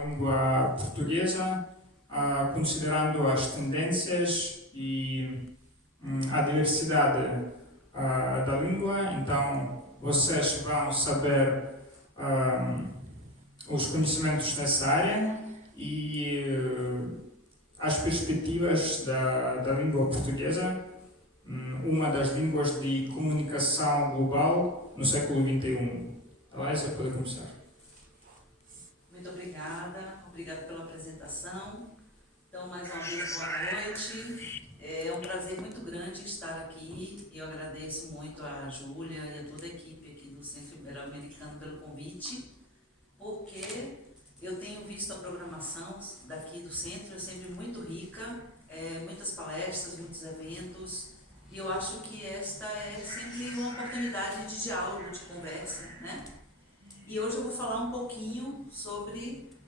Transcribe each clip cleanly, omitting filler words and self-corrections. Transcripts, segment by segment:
língua portuguesa, considerando as tendências e a diversidade da língua. Então, vocês vão saber os conhecimentos nessa área e as perspectivas da língua portuguesa, uma das línguas de comunicação global no século XXI. Laísa, pode começar. Muito obrigada pela apresentação. Então, mais uma vez, boa noite. É um prazer muito grande estar aqui. Eu agradeço muito a Júlia e a toda a equipe aqui do Centro Ibero-Americano pelo convite, porque eu tenho visto a programação daqui do Centro, é sempre muito rica, muitas palestras, muitos eventos, e eu acho que esta é sempre uma oportunidade de diálogo, de conversa, né? E hoje eu vou falar um pouquinho sobre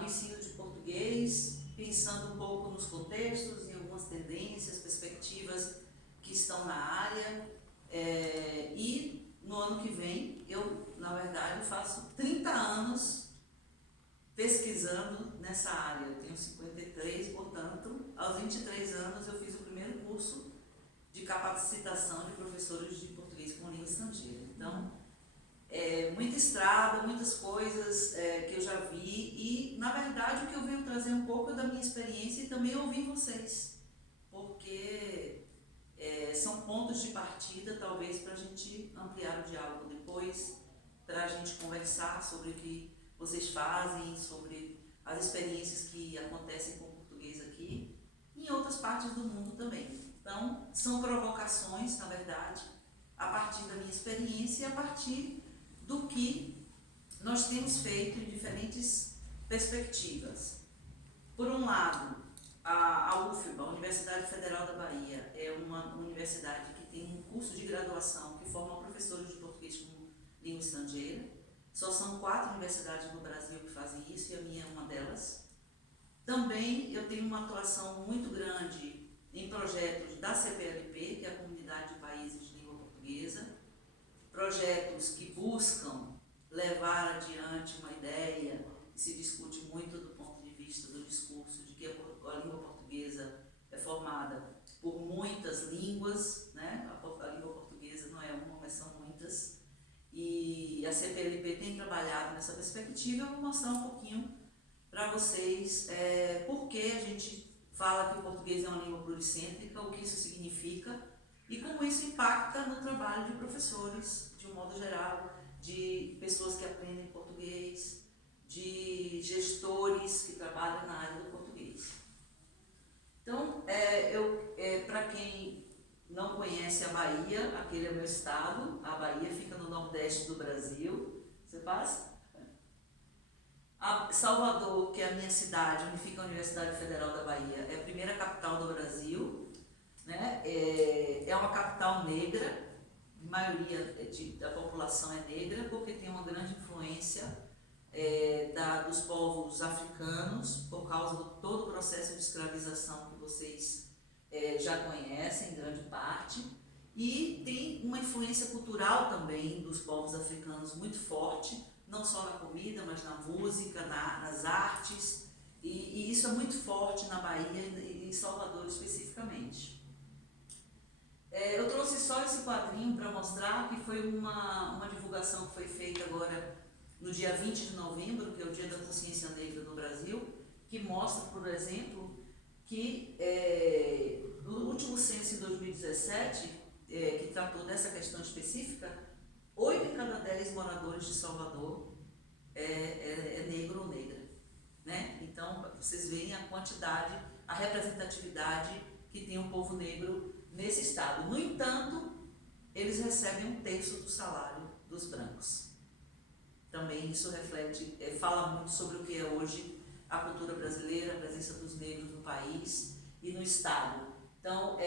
o ensino de português, pensando um pouco nos contextos, em algumas tendências, perspectivas que estão na área. E no ano que vem, eu, na verdade, faço 30 anos pesquisando nessa área. Eu tenho 53, portanto, aos 23 anos eu fiz o primeiro curso de capacitação de professores de português como língua estrangeira. Então, muita estrada, muitas coisas que eu já vi e, na verdade, o que eu venho trazer um pouco é da minha experiência e também ouvir vocês, porque são pontos de partida, talvez, para a gente ampliar o diálogo depois, para a gente conversar sobre o que vocês fazem, sobre as experiências que acontecem com o português aqui e em outras partes do mundo também. Então, são provocações, na verdade, a partir da minha experiência e a partir do que nós temos feito em diferentes perspectivas. Por um lado, a UFBA, a Universidade Federal da Bahia, é uma universidade que tem um curso de graduação que forma professores de português como língua estrangeira. Só são 4 universidades no Brasil que fazem isso e a minha é uma delas. Também eu tenho uma atuação muito grande em projetos da CPLP, que é a Comunidade de Países de Língua Portuguesa, projetos que buscam levar adiante uma ideia que se discute muito do ponto de vista do discurso de que a língua portuguesa é formada por muitas línguas, né? A língua portuguesa não é uma, mas são muitas, e a CPLP tem trabalhado nessa perspectiva. Eu vou mostrar um pouquinho para vocês por que a gente fala que o português é uma língua pluricêntrica, o que isso significa e como isso impacta no trabalho de professores, de um modo geral, de pessoas que aprendem português, de gestores que trabalham na área do português. Então, para quem não conhece a Bahia, aquele é o meu estado, a Bahia fica no nordeste do Brasil. Você passa? Salvador, que é a minha cidade, onde fica a Universidade Federal da Bahia, é a primeira capital do Brasil, né? É uma capital negra, a maioria da população é negra, porque tem uma grande influência dos povos africanos, por causa de todo o processo de escravização que vocês já conhecem, em grande parte, e tem uma influência cultural também dos povos africanos muito forte, não só na comida, mas na música, nas artes, e isso é muito forte na Bahia e em Salvador especificamente. Eu trouxe só esse quadrinho para mostrar que foi uma divulgação que foi feita agora no dia 20 de novembro, que é o Dia da Consciência Negra no Brasil, que mostra, por exemplo, que no último censo em 2017, que tratou dessa questão específica, 8 em cada 10 moradores de Salvador é negro ou negra, né? Então, vocês veem a quantidade, a representatividade que tem o povo negro nesse estado. No entanto, eles recebem 1/3 do salário dos brancos. Também isso reflete, fala muito sobre o que é hoje a cultura brasileira, a presença dos negros no país e no estado. Então,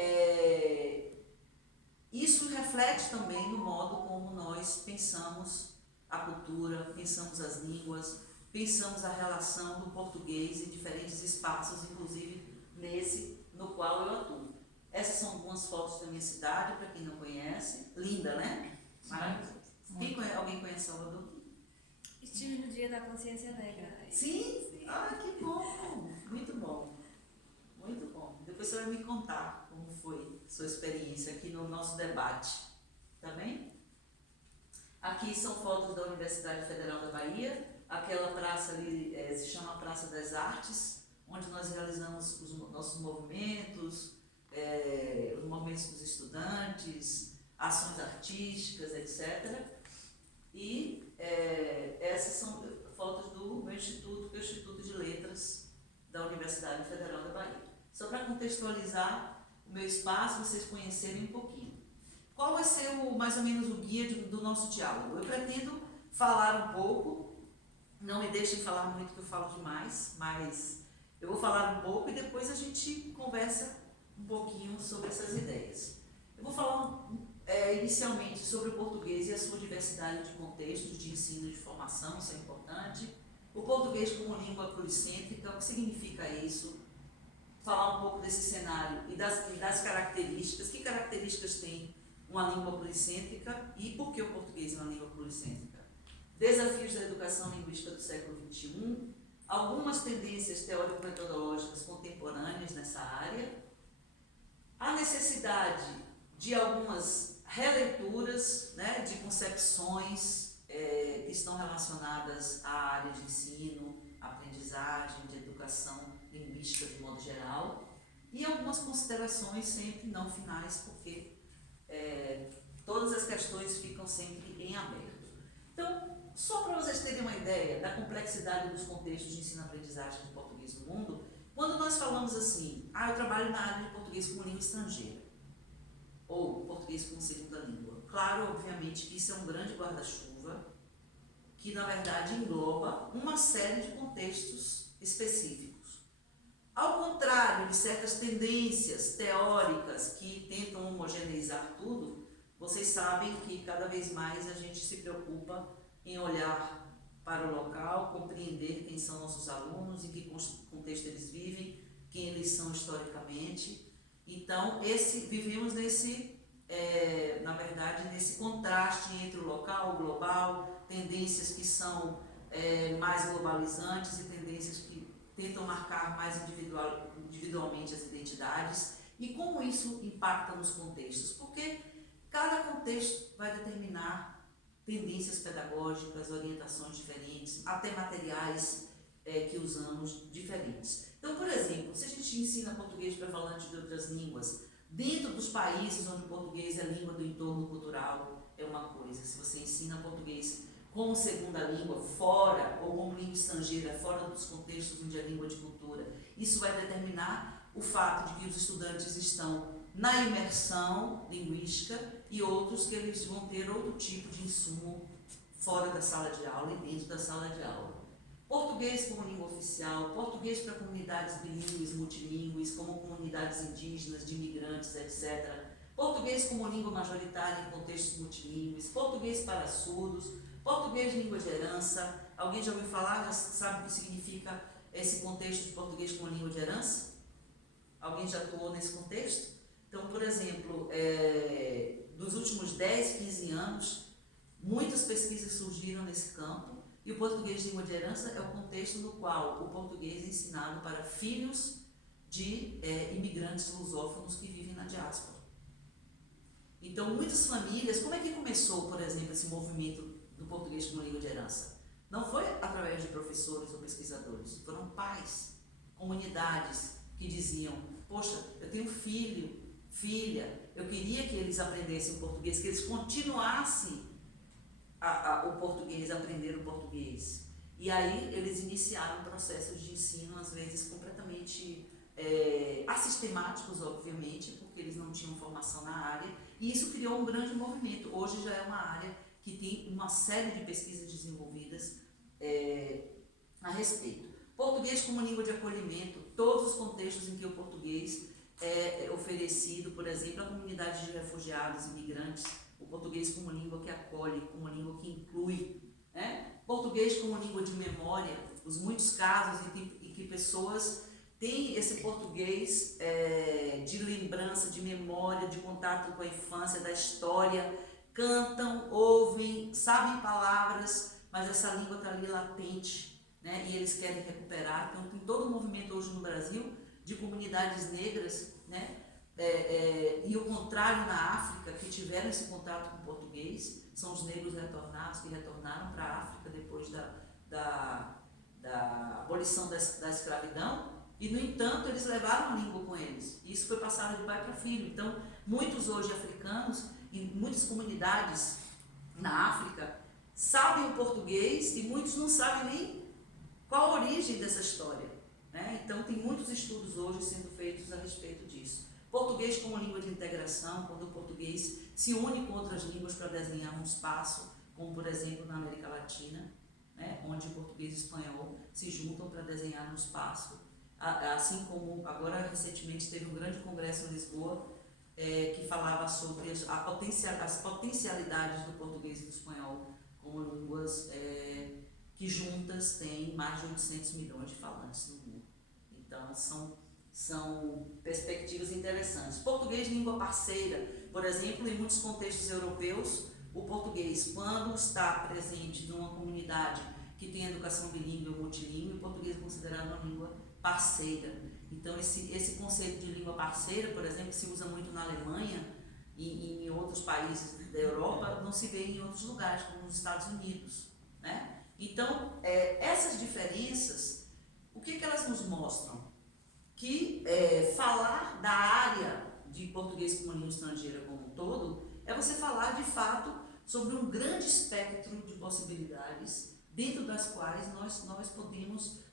isso reflete também no modo como nós pensamos a cultura, pensamos as línguas, pensamos a relação do português em diferentes espaços, inclusive nesse no qual eu atuo. Essas são algumas fotos da minha cidade, para quem não conhece. Linda, né? Maravilhosa. Alguém conhece Salvador? Estive no Dia da Consciência Negra. Sim, vai me contar como foi sua experiência aqui no nosso debate, tá bem? Aqui são fotos da Universidade Federal da Bahia, aquela praça ali se chama Praça das Artes, onde nós realizamos os nossos movimentos, os movimentos dos estudantes, ações artísticas, etc. E essas são fotos do meu instituto, que é o Instituto de Letras da Universidade Federal da Bahia. Só para contextualizar o meu espaço, vocês conhecerem um pouquinho. Qual vai ser mais ou menos o guia do nosso diálogo? Eu pretendo falar um pouco, não me deixem falar muito que eu falo demais, mas eu vou falar um pouco e depois a gente conversa um pouquinho sobre essas ideias. Eu vou falar inicialmente sobre o português e a sua diversidade de contextos de ensino e de formação, isso é importante. O português como língua policêntrica, o que significa isso? Falar um pouco desse cenário e das características, que características tem uma língua policêntrica e por que o português é uma língua policêntrica. Desafios da educação linguística do século XXI, algumas tendências teórico-metodológicas contemporâneas nessa área, a necessidade de algumas releituras, né, de concepções que estão relacionadas à área de ensino, aprendizagem, de educação linguística de modo geral, e algumas considerações sempre não finais, porque todas as questões ficam sempre em aberto. Então, só para vocês terem uma ideia da complexidade dos contextos de ensino-aprendizagem de português no mundo, quando nós falamos assim, eu trabalho na área de português como língua estrangeira, ou português como segunda língua. Claro, obviamente, que isso é um grande guarda-chuva, que na verdade engloba uma série de contextos específicos. Ao contrário de certas tendências teóricas que tentam homogeneizar tudo, vocês sabem que cada vez mais a gente se preocupa em olhar para o local, compreender quem são nossos alunos, em que contexto eles vivem, quem eles são historicamente. Então, vivemos na verdade, nesse contraste entre o local, o global, tendências que são mais globalizantes e tendências que tentam marcar mais individualmente as identidades. E como isso impacta nos contextos? Porque cada contexto vai determinar tendências pedagógicas, orientações diferentes, até materiais que usamos diferentes. Então, por exemplo, se a gente ensina português para falantes de outras línguas, dentro dos países onde o português é língua do entorno cultural, é uma coisa. Se você ensina português como segunda língua, fora, ou como língua estrangeira, fora dos contextos onde é língua de cultura, isso vai determinar o fato de que os estudantes estão na imersão linguística e outros que eles vão ter outro tipo de insumo fora da sala de aula e dentro da sala de aula. Português como língua oficial, português para comunidades bilíngues, multilíngues, como comunidades indígenas, de imigrantes, etc. Português como língua majoritária em contextos multilíngues, português para surdos, português língua de herança. Alguém já ouviu falar, já sabe o que significa esse contexto de português como língua de herança? Alguém já atuou nesse contexto? Então, por exemplo, nos últimos 10, 15 anos, muitas pesquisas surgiram nesse campo, e o português de língua de herança é o contexto no qual o português é ensinado para filhos de imigrantes lusófonos que vivem na diáspora. Então, muitas famílias, como é que começou, por exemplo, esse movimento do português como língua de herança? Não foi através de professores ou pesquisadores, foram pais, comunidades que diziam, poxa, eu tenho filho, filha, eu queria que eles aprendessem o português, que eles continuassem o português, aprender o português. E aí eles iniciaram processos de ensino, às vezes completamente assistemáticos, obviamente, porque eles não tinham formação na área, e isso criou um grande movimento. Hoje já é uma área que tem uma série de pesquisas desenvolvidas a respeito. Português como língua de acolhimento, todos os contextos em que o português é oferecido, por exemplo, a comunidade de refugiados, imigrantes, o português como língua que acolhe, como língua que inclui, né? Português como língua de memória, os muitos casos em que pessoas têm esse português de lembrança, de memória, de contato com a infância, da história, cantam, ouvem, sabem palavras, mas essa língua está ali latente, né? E eles querem recuperar. Então, tem todo um movimento hoje no Brasil de comunidades negras, né? E o contrário na África, que tiveram esse contato com o português, são os negros retornados, que retornaram para a África depois da abolição da escravidão, e, no entanto, eles levaram a língua com eles. E isso foi passado de pai para filho. Então, muitos hoje africanos, em muitas comunidades na África, sabem o português e muitos não sabem nem qual a origem dessa história, né? Então, tem muitos estudos hoje sendo feitos a respeito disso. Português como língua de integração, quando o português se une com outras línguas para desenhar um espaço, como, por exemplo, na América Latina, né? Onde o português e o espanhol se juntam para desenhar um espaço. Assim como agora recentemente teve um grande congresso em Lisboa que falava sobre as potencialidades do português e do espanhol como línguas que juntas têm mais de 800 milhões de falantes no mundo. Então são perspectivas interessantes. Português, língua parceira, por exemplo, em muitos contextos europeus, o português, quando está presente numa comunidade que tem educação bilíngue ou multilíngue, o português é considerado uma língua parceira. Então, esse conceito de língua parceira, por exemplo, se usa muito na Alemanha e em outros países da Europa, não se vê em outros lugares, como nos Estados Unidos, né? Então, essas diferenças, o que elas nos mostram? Que falar da área de português como língua estrangeira como um todo é você falar, de fato, sobre um grande espectro de possibilidades, dentro das quais nós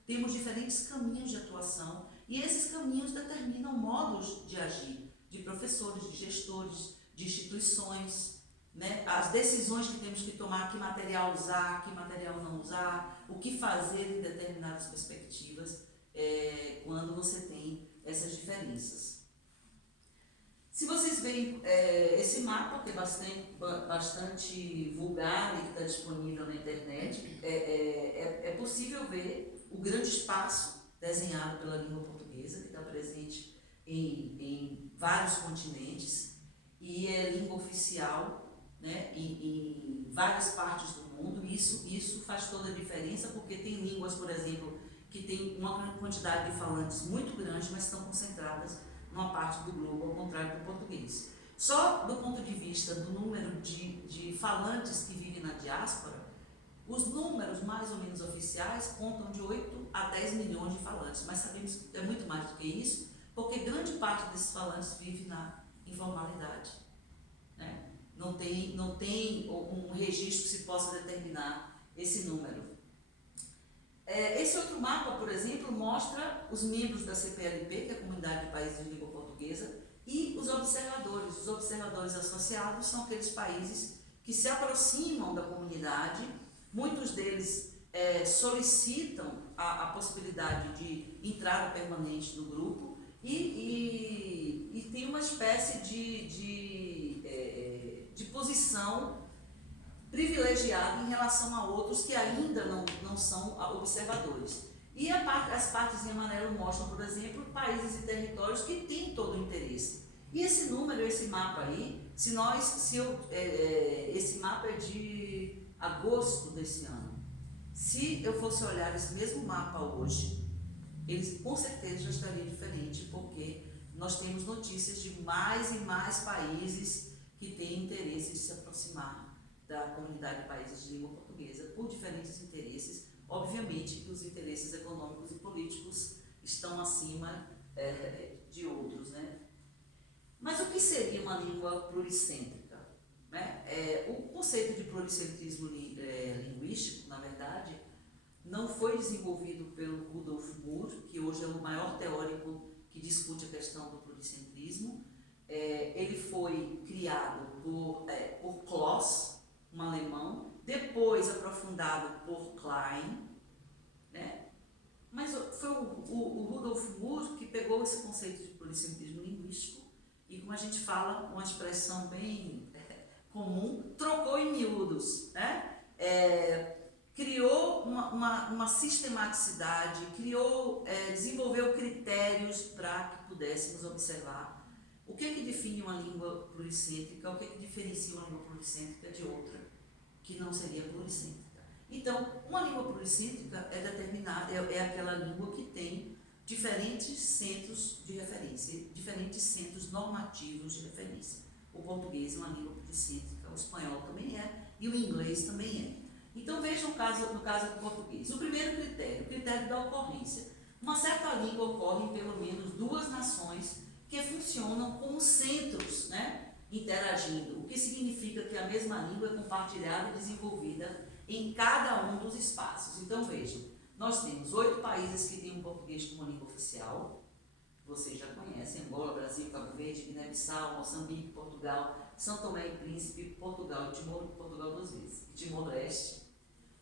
temos diferentes caminhos de atuação, e esses caminhos determinam modos de agir, de professores, de gestores, de instituições, né? As decisões que temos que tomar, que material usar, que material não usar, o que fazer em determinadas perspectivas, quando você tem essas diferenças. Se vocês veem esse mapa, que é bastante vulgar e que está disponível na internet, é possível ver o grande espaço desenhado pela língua portuguesa, que está presente em vários continentes, e é língua oficial, né, em várias partes do mundo. Isso faz toda a diferença, porque tem línguas, por exemplo, que tem uma quantidade de falantes muito grande, mas estão concentradas numa parte do globo, ao contrário do português. Só do ponto de vista do número de falantes que vivem na diáspora, os números mais ou menos oficiais contam de 8 a 10 milhões de falantes, mas sabemos que é muito mais do que isso, porque grande parte desses falantes vive na informalidade, né? Não tem um registro que se possa determinar esse número. Esse outro mapa, por exemplo, mostra os membros da CPLP, que é a Comunidade de Países de Língua Portuguesa, e os observadores. Os observadores associados são aqueles países que se aproximam da comunidade. Muitos deles solicitam a possibilidade de entrada permanente no grupo e tem uma espécie de posição privilegiado em relação a outros que ainda não são observadores. E as partes em amarelo mostram, por exemplo, países e territórios que têm todo o interesse. E esse número, esse mapa aí, esse mapa é de agosto desse ano. Se eu fosse olhar esse mesmo mapa hoje, ele com certeza já estaria diferente, porque nós temos notícias de mais e mais países que têm interesse de se aproximar da comunidade de países de língua portuguesa por diferentes interesses. Obviamente que os interesses econômicos e políticos estão acima de outros, né? Mas o que seria uma língua pluricêntrica, né? O conceito de pluricentrismo linguístico, na verdade, não foi desenvolvido pelo Rudolf Moore, que hoje é o maior teórico que discute a questão do pluricentrismo. Ele foi criado por Kloss, um alemão, depois aprofundado por Klein, né? Mas foi o Rudolf Moore que pegou esse conceito de pluricentrismo linguístico e, como a gente fala, uma expressão bem comum, trocou em miúdos, né? Criou uma sistematicidade, desenvolveu critérios para que pudéssemos observar o que define uma língua pluricêntrica, o que diferencia uma língua pluricêntrica de outra que não seria pluricêntrica. Então, uma língua pluricêntrica é aquela língua que tem diferentes centros de referência, diferentes centros normativos de referência. O português é uma língua policêntrica, o espanhol também é, e o inglês também é. Então vejam no caso do português. O primeiro critério, o critério da ocorrência. Uma certa língua ocorre em pelo menos duas nações que funcionam como centros, né, interagindo, o que significa que a mesma língua é compartilhada e desenvolvida em cada um dos espaços. Então vejam, nós temos 8 países que têm o português como língua oficial, vocês já conhecem: Angola, Brasil, Cabo Verde, Guiné-Bissau, Moçambique, Portugal, São Tomé e Príncipe, Portugal e Portugal 2 vezes, e Timor-Leste.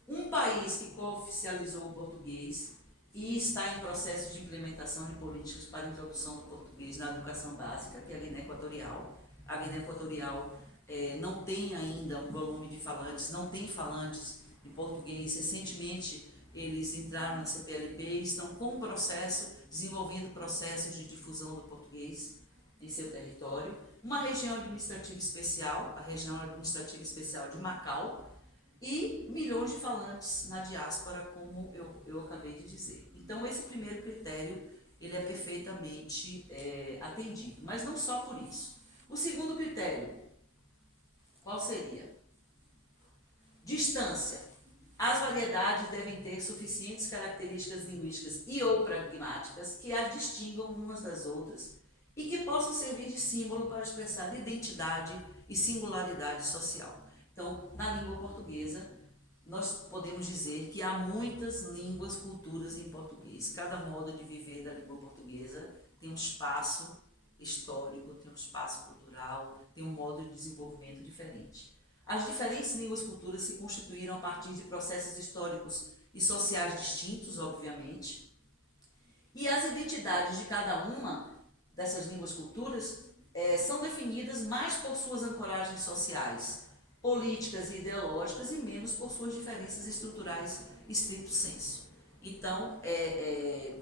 Um país que cooficializou o português e está em processo de implementação de políticas para a introdução do português na educação básica, que é a Guiné Equatorial. A Guiné Equatorial não tem ainda um volume de falantes, não tem falantes em português. Recentemente eles entraram na CPLP e estão com desenvolvendo processos de difusão do português em seu território. Uma região administrativa especial, a região administrativa especial de Macau, e milhões de falantes na diáspora, como eu acabei de dizer. Então esse primeiro critério ele é perfeitamente atendido, mas não só por isso. O segundo critério, qual seria? Distância. As variedades devem ter suficientes características linguísticas e ou pragmáticas que as distingam umas das outras e que possam servir de símbolo para expressar identidade e singularidade social. Então, na língua portuguesa, nós podemos dizer que há muitas línguas, culturas em português. Cada modo de viver da língua portuguesa tem um espaço histórico, tem um espaço cultural, tem um modo de desenvolvimento diferente. As diferentes línguas e culturas se constituíram a partir de processos históricos e sociais distintos, obviamente, e as identidades de cada uma dessas línguas e culturas são definidas mais por suas ancoragens sociais, políticas e ideológicas, e menos por suas diferenças estruturais estricto sensu. Então,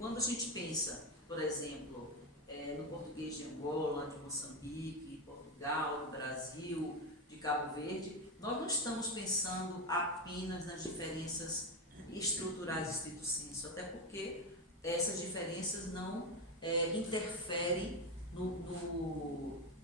quando a gente pensa, por exemplo, no português de Angola, de Moçambique, Portugal, do Brasil, de Cabo Verde, nós não estamos pensando apenas nas diferenças estruturais estricto sensu, até porque essas diferenças não interferem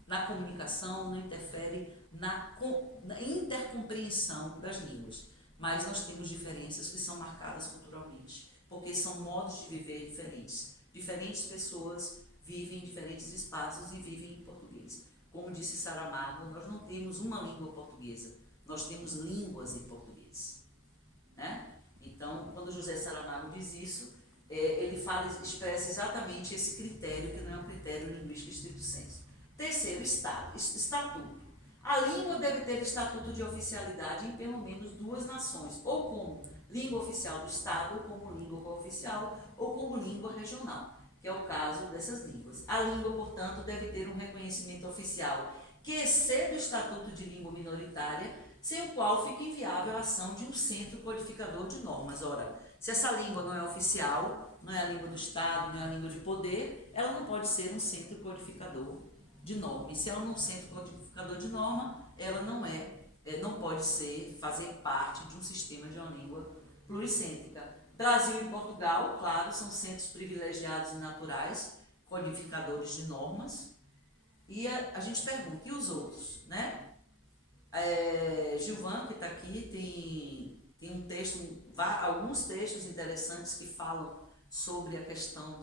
na comunicação, não interferem na intercompreensão das línguas, mas nós temos diferenças que são marcadas culturalmente, porque são modos de viver diferentes. Diferentes pessoas vivem em diferentes espaços e vivem em português. Como disse Saramago, nós não temos uma língua portuguesa, nós temos línguas em português, né? Então, quando José Saramago diz isso, ele expressa exatamente esse critério, que não é um critério linguístico estricto sensu. Terceiro, estatuto. A língua deve ter estatuto de oficialidade em pelo menos 2 nações, ou como língua oficial do Estado, ou como língua cooficial, ou como língua regional, que é o caso dessas línguas. A língua, portanto, deve ter um reconhecimento oficial que exceda o estatuto de língua minoritária, sem o qual fica inviável a ação de um centro codificador de normas. Ora, se essa língua não é oficial, não é a língua do Estado, não é a língua de poder, ela não pode ser um centro codificador de norma. E se ela não é um centro codificador de norma, ela não pode fazer parte de um sistema de uma língua pluricêntrica. Brasil e Portugal, claro, são centros privilegiados e naturais, codificadores de normas. E a gente pergunta, e os outros, né? Gilvan, que está aqui, tem um texto, alguns textos interessantes que falam sobre a questão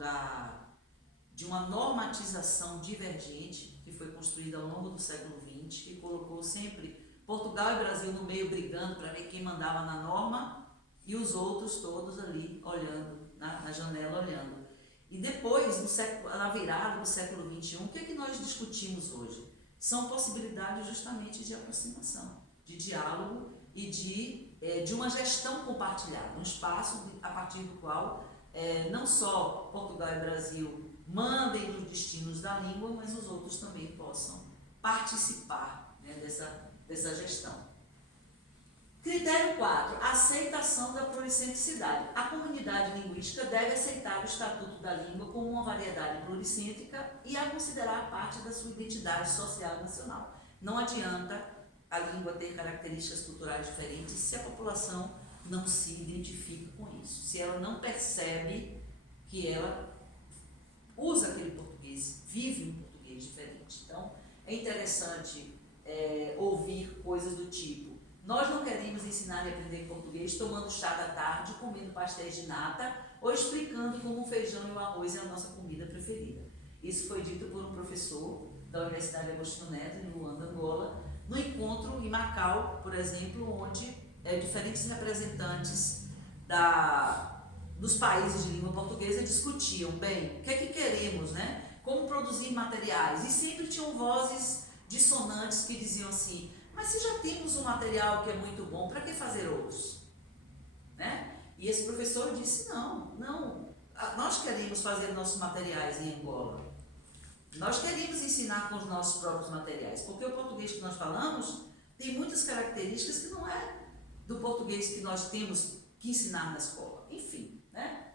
de uma normatização divergente que foi construída ao longo do século XX, que colocou sempre Portugal e Brasil no meio brigando para ver quem mandava na norma e os outros todos ali olhando, na janela olhando. E depois, na virada do século XXI, o que é que nós discutimos hoje? São possibilidades justamente de aproximação, de diálogo e de uma gestão compartilhada, um espaço a partir do qual não só Portugal e Brasil mandem nos destinos da língua, mas os outros também possam participar, né, dessa gestão. Critério 4. Aceitação da pluricentricidade. A comunidade linguística deve aceitar o Estatuto da Língua como uma variedade pluricêntrica e a considerar parte da sua identidade social e nacional. Não adianta a língua ter características culturais diferentes se a população não se identifica com isso, se ela não percebe que ela usa aquele português, vive um português diferente. Então, é interessante ouvir coisas do tipo: nós não queremos ensinar e aprender português tomando chá da tarde, comendo pastéis de nata ou explicando como o feijão e o arroz é a nossa comida preferida. Isso foi dito por um professor da Universidade Agostinho Neto, em Luanda, Angola, no encontro em Macau, por exemplo, onde diferentes representantes dos países de língua portuguesa discutiam, bem, o que é que queremos, né? Como produzir materiais, e sempre tinham vozes dissonantes que diziam assim: mas se já temos um material que é muito bom, para que fazer outros? Né? E esse professor disse: não, nós queremos fazer nossos materiais em Angola, nós queremos ensinar com os nossos próprios materiais, porque o português que nós falamos tem muitas características que não é do português que nós temos que ensinar na escola, enfim, né?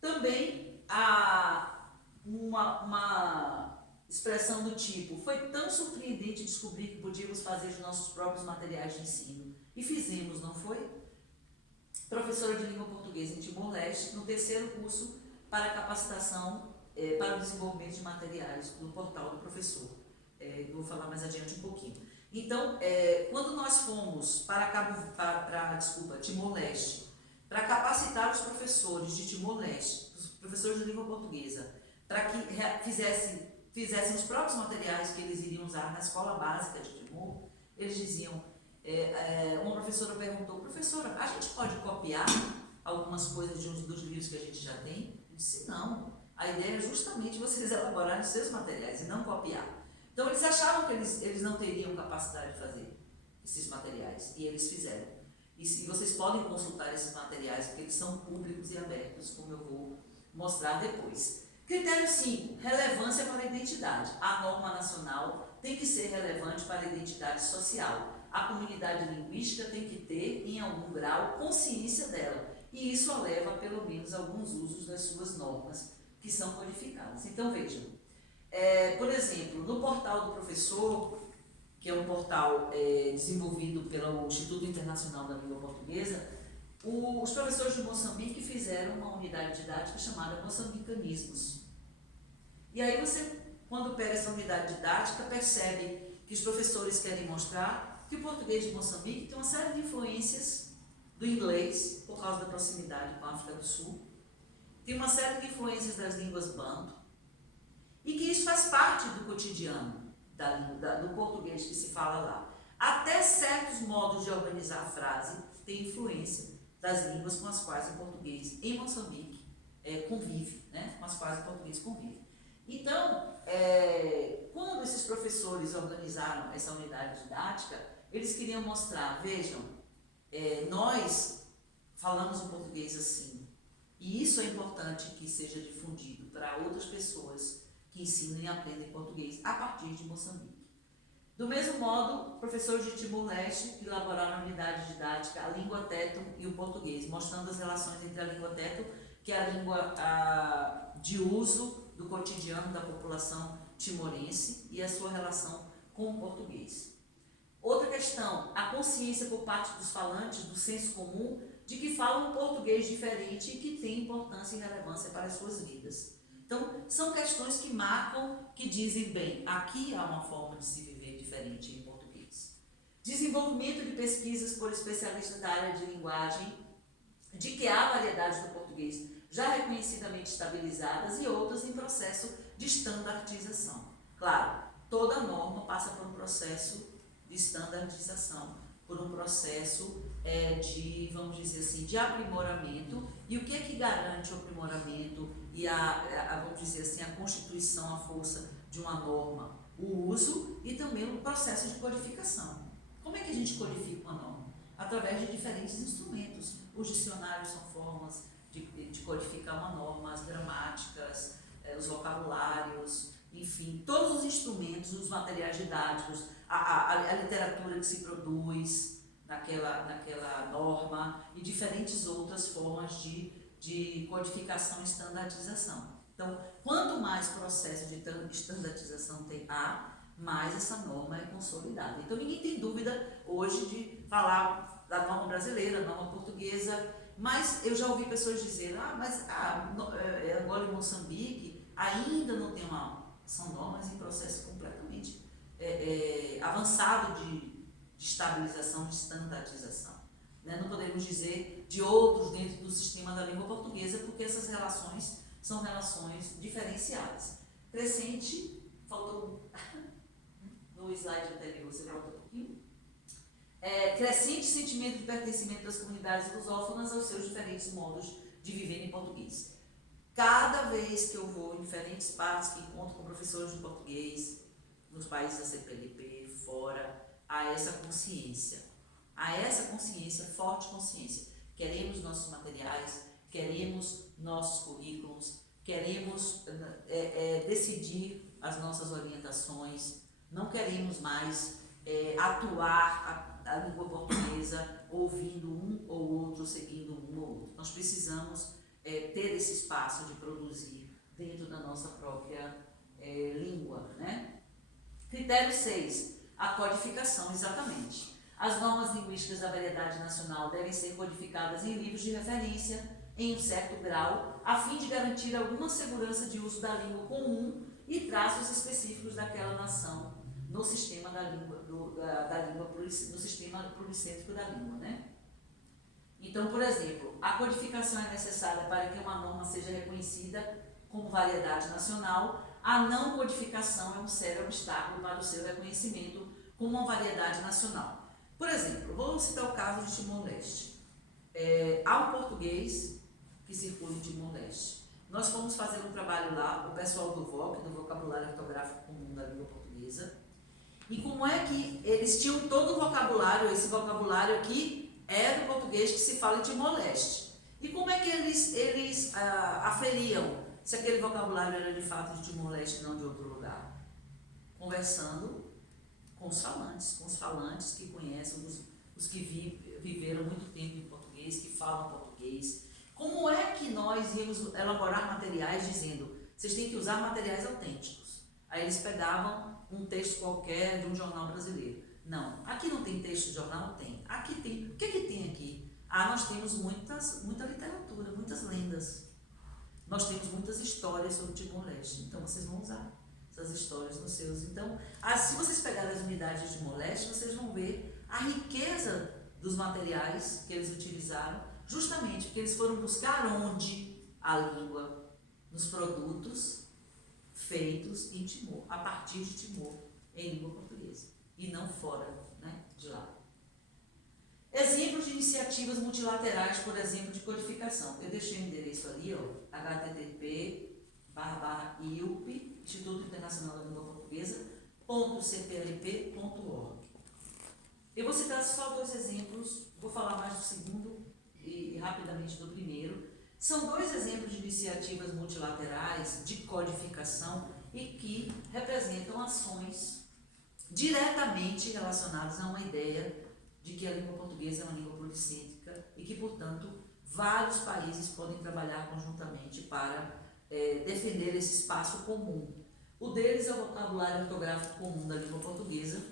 Também há uma expressão do tipo: foi tão surpreendente descobrir que podíamos fazer os nossos próprios materiais de ensino, e fizemos, não foi? Professora de língua portuguesa em Timor-Leste, no 3º curso para capacitação para o desenvolvimento de materiais do portal do professor. Vou falar mais adiante um pouquinho. Então, quando nós fomos para Timor-Leste, para capacitar os professores de Timor-Leste, os professores de língua portuguesa, para que fizessem os próprios materiais que eles iriam usar na escola básica de Timor, eles diziam, uma professora perguntou: professora, a gente pode copiar algumas coisas dos livros que a gente já tem? Eu disse: não, a ideia é justamente vocês elaborarem os seus materiais e não copiar. Então eles achavam que eles não teriam capacidade de fazer esses materiais, e eles fizeram. E vocês podem consultar esses materiais, porque eles são públicos e abertos, como eu vou mostrar depois. Critério 5, relevância para a identidade. A norma nacional tem que ser relevante para a identidade social. A comunidade linguística tem que ter, em algum grau, consciência dela. E isso a leva a pelo menos alguns usos das suas normas, que são codificadas. Então vejam, por exemplo, no portal do professor, que é um portal desenvolvido pelo Instituto Internacional da Língua Portuguesa, os professores de Moçambique fizeram uma unidade didática chamada Moçambicanismos. E aí você, quando pega essa unidade didática, percebe que os professores querem mostrar que o português de Moçambique tem uma série de influências do inglês, por causa da proximidade com a África do Sul, tem uma série de influências das línguas banto, e que isso faz parte do cotidiano do português que se fala lá. Até certos modos de organizar a frase têm influência das línguas com as quais o português em Moçambique convive, né? Com as quais o português convive. Então, quando esses professores organizaram essa unidade didática, eles queriam mostrar: vejam, nós falamos o português assim, e isso é importante que seja difundido para outras pessoas que ensinam e aprendem português a partir de Moçambique. Do mesmo modo, professores de Timor-Leste que elaboraram a unidade didática, a língua teto e o português, mostrando as relações entre a língua teto, que é a língua de uso do cotidiano da população timorense, e a sua relação com o português. Outra questão: a consciência por parte dos falantes do senso comum de que falam um português diferente e que tem importância e relevância para as suas vidas. Então, são questões que marcam, que dizem, bem, aqui há uma forma de se viver diferente em português. Desenvolvimento de pesquisas por especialistas da área de linguagem, de que há variedades do português já reconhecidamente estabilizadas e outras em processo de estandardização. Claro, toda norma passa por um processo de estandardização, por um processo de, vamos dizer assim, de aprimoramento. E o que é que garante o aprimoramento e vamos dizer assim, a constituição, a força de uma norma? O uso e também o processo de codificação. Como é que a gente codifica uma norma? Através de diferentes instrumentos. Os dicionários são formas de codificar uma norma, as gramáticas, os vocabulários, enfim, todos os instrumentos, os materiais didáticos, a literatura que se produz naquela norma e diferentes outras formas de codificação e estandardização. Então, quanto mais processo de estandardização mais essa norma é consolidada. Então, ninguém tem dúvida hoje de falar da norma brasileira, norma portuguesa, Mas eu já ouvi pessoas dizerem, Angola e Moçambique ainda não tem são normas em processo completamente avançado de estabilização, de standardização. Né? Não podemos dizer de outros dentro do sistema da língua portuguesa, porque essas relações são relações diferenciadas. Crescente, faltou no slide anterior, você volta um pouquinho. Crescente sentimento de pertencimento das comunidades lusófonas aos seus diferentes modos de viver em português. Cada vez que eu vou em diferentes partes, que encontro com professores de português, nos países da CPLP, fora, há essa consciência, forte consciência. Queremos nossos materiais, queremos nossos currículos, queremos decidir as nossas orientações, não queremos mais atuar a língua portuguesa ouvindo um ou outro, seguindo um ou outro. Nós precisamos ter esse espaço de produzir dentro da nossa própria língua, né? Critério 6, a codificação, exatamente. As normas linguísticas da variedade nacional devem ser codificadas em livros de referência em um certo grau, a fim de garantir alguma segurança de uso da língua comum e traços específicos daquela nação no sistema no sistema pluricêntrico da língua, né? Então, por exemplo, a codificação é necessária para que uma norma seja reconhecida como variedade nacional. A não codificação é um sério obstáculo para o seu reconhecimento como uma variedade nacional. Por exemplo, vou citar o caso de Timor-Leste. Há um português que circula em Timor-Leste. Nós fomos fazer um trabalho lá, o pessoal do VOC, do Vocabulário Ortográfico Comum da Língua Portuguesa, e como é que eles tinham todo o vocabulário, esse vocabulário aqui é do português que se fala em Timor-Leste. E como é que eles aferiam se aquele vocabulário era de fato de Timor-Leste e não de outro lugar? Conversando com os falantes que conhecem, os que viveram muito tempo em português, que falam português. Como é que nós íamos elaborar materiais dizendo, vocês têm que usar materiais autênticos? Aí eles pegavam um texto qualquer de um jornal brasileiro. Não, aqui não tem texto de jornal? Tem. Aqui tem. O que é que tem aqui? Nós temos muita literatura, muitas lendas. Nós temos muitas histórias sobre Timor-Leste. Então, vocês vão usar essas histórias nos seus. Então, se vocês pegarem as unidades de Timor-Leste, vocês vão ver a riqueza dos materiais que eles utilizaram, justamente porque eles foram buscar onde a língua, nos produtos feitos em Timor, a partir de Timor, em língua portuguesa, e não fora, né, de lá. Exemplos de iniciativas multilaterais, por exemplo, de codificação. Eu deixei o endereço ali, http://IUP, Instituto Internacional da Língua Portuguesa, .cplp.org. Eu vou citar só 2 exemplos, vou falar mais do segundo e rapidamente do primeiro. São 2 exemplos de iniciativas multilaterais de codificação e que representam ações diretamente relacionadas a uma ideia de que a língua portuguesa é uma língua policêntrica e que, portanto, vários países podem trabalhar conjuntamente para defender esse espaço comum. O deles é o Vocabulário Ortográfico Comum da Língua Portuguesa.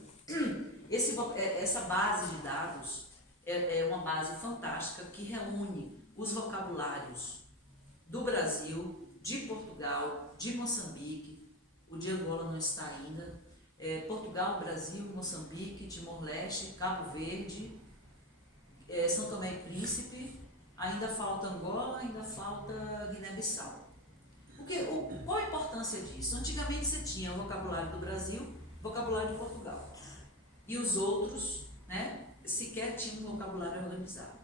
Essa base de dados é uma base fantástica que reúne os vocabulários do Brasil, de Portugal, de Moçambique, o de Angola não está ainda, Portugal, Brasil, Moçambique, Timor-Leste, Cabo Verde, São Tomé e Príncipe, ainda falta Angola, ainda falta Guiné-Bissau. Qual a importância disso? Antigamente você tinha o vocabulário do Brasil, vocabulário de Portugal, e os outros, né, sequer tinham um vocabulário organizado.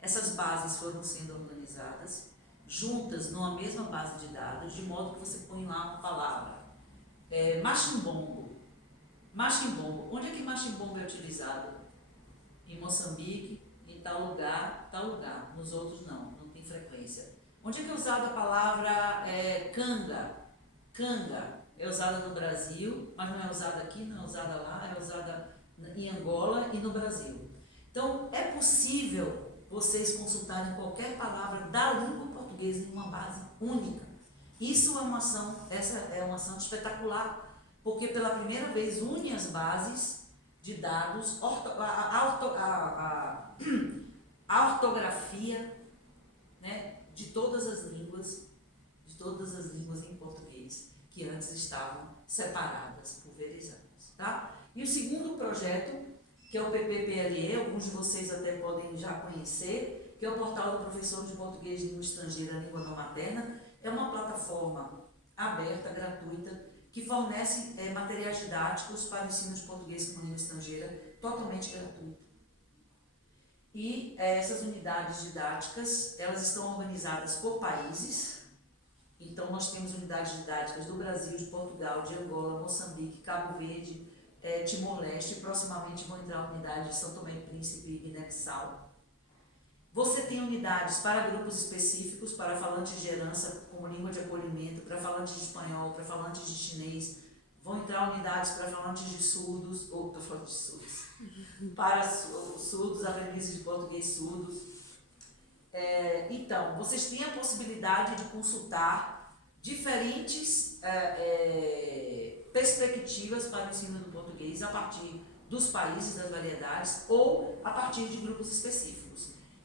Essas bases foram sendo organizadas, juntas numa mesma base de dados, de modo que você põe lá uma palavra. Machimbombo. Machimbombo. Onde é que machimbombo é utilizado? Em Moçambique, em tal lugar. Nos outros não tem frequência. Onde é que é usada a palavra canga? Canga é usada no Brasil, mas não é usada aqui, não é usada lá, é usada em Angola e no Brasil. Então, é possível vocês consultarem qualquer palavra da língua portuguesa em uma base única. Isso é uma ação, essa é uma ação espetacular, porque pela primeira vez une as bases de dados, a ortografia, de todas as línguas em português, que antes estavam separadas, pulverizadas, tá? E o segundo projeto, que é o PPPLE, alguns de vocês até podem já conhecer, que é o Portal do Professor de Português de Língua Estrangeira, Língua Não Materna, é uma plataforma aberta, gratuita, que fornece materiais didáticos para o ensino de português como língua estrangeira, totalmente gratuito. E essas unidades didáticas, elas estão organizadas por países. Então, nós temos unidades didáticas do Brasil, de Portugal, de Angola, Moçambique, Cabo Verde, Timor-Leste, e proximamente vão entrar unidades de São Tomé e Príncipe e Guiné-Bissau. Você tem unidades para grupos específicos, para falantes de herança como língua de acolhimento, para falantes de espanhol, para falantes de chinês. Vão entrar unidades para falantes de surdos, para surdos, aprendizes de português surdos. Então, vocês têm a possibilidade de consultar diferentes perspectivas para o ensino do português a partir dos países, das variedades, ou a partir de grupos específicos.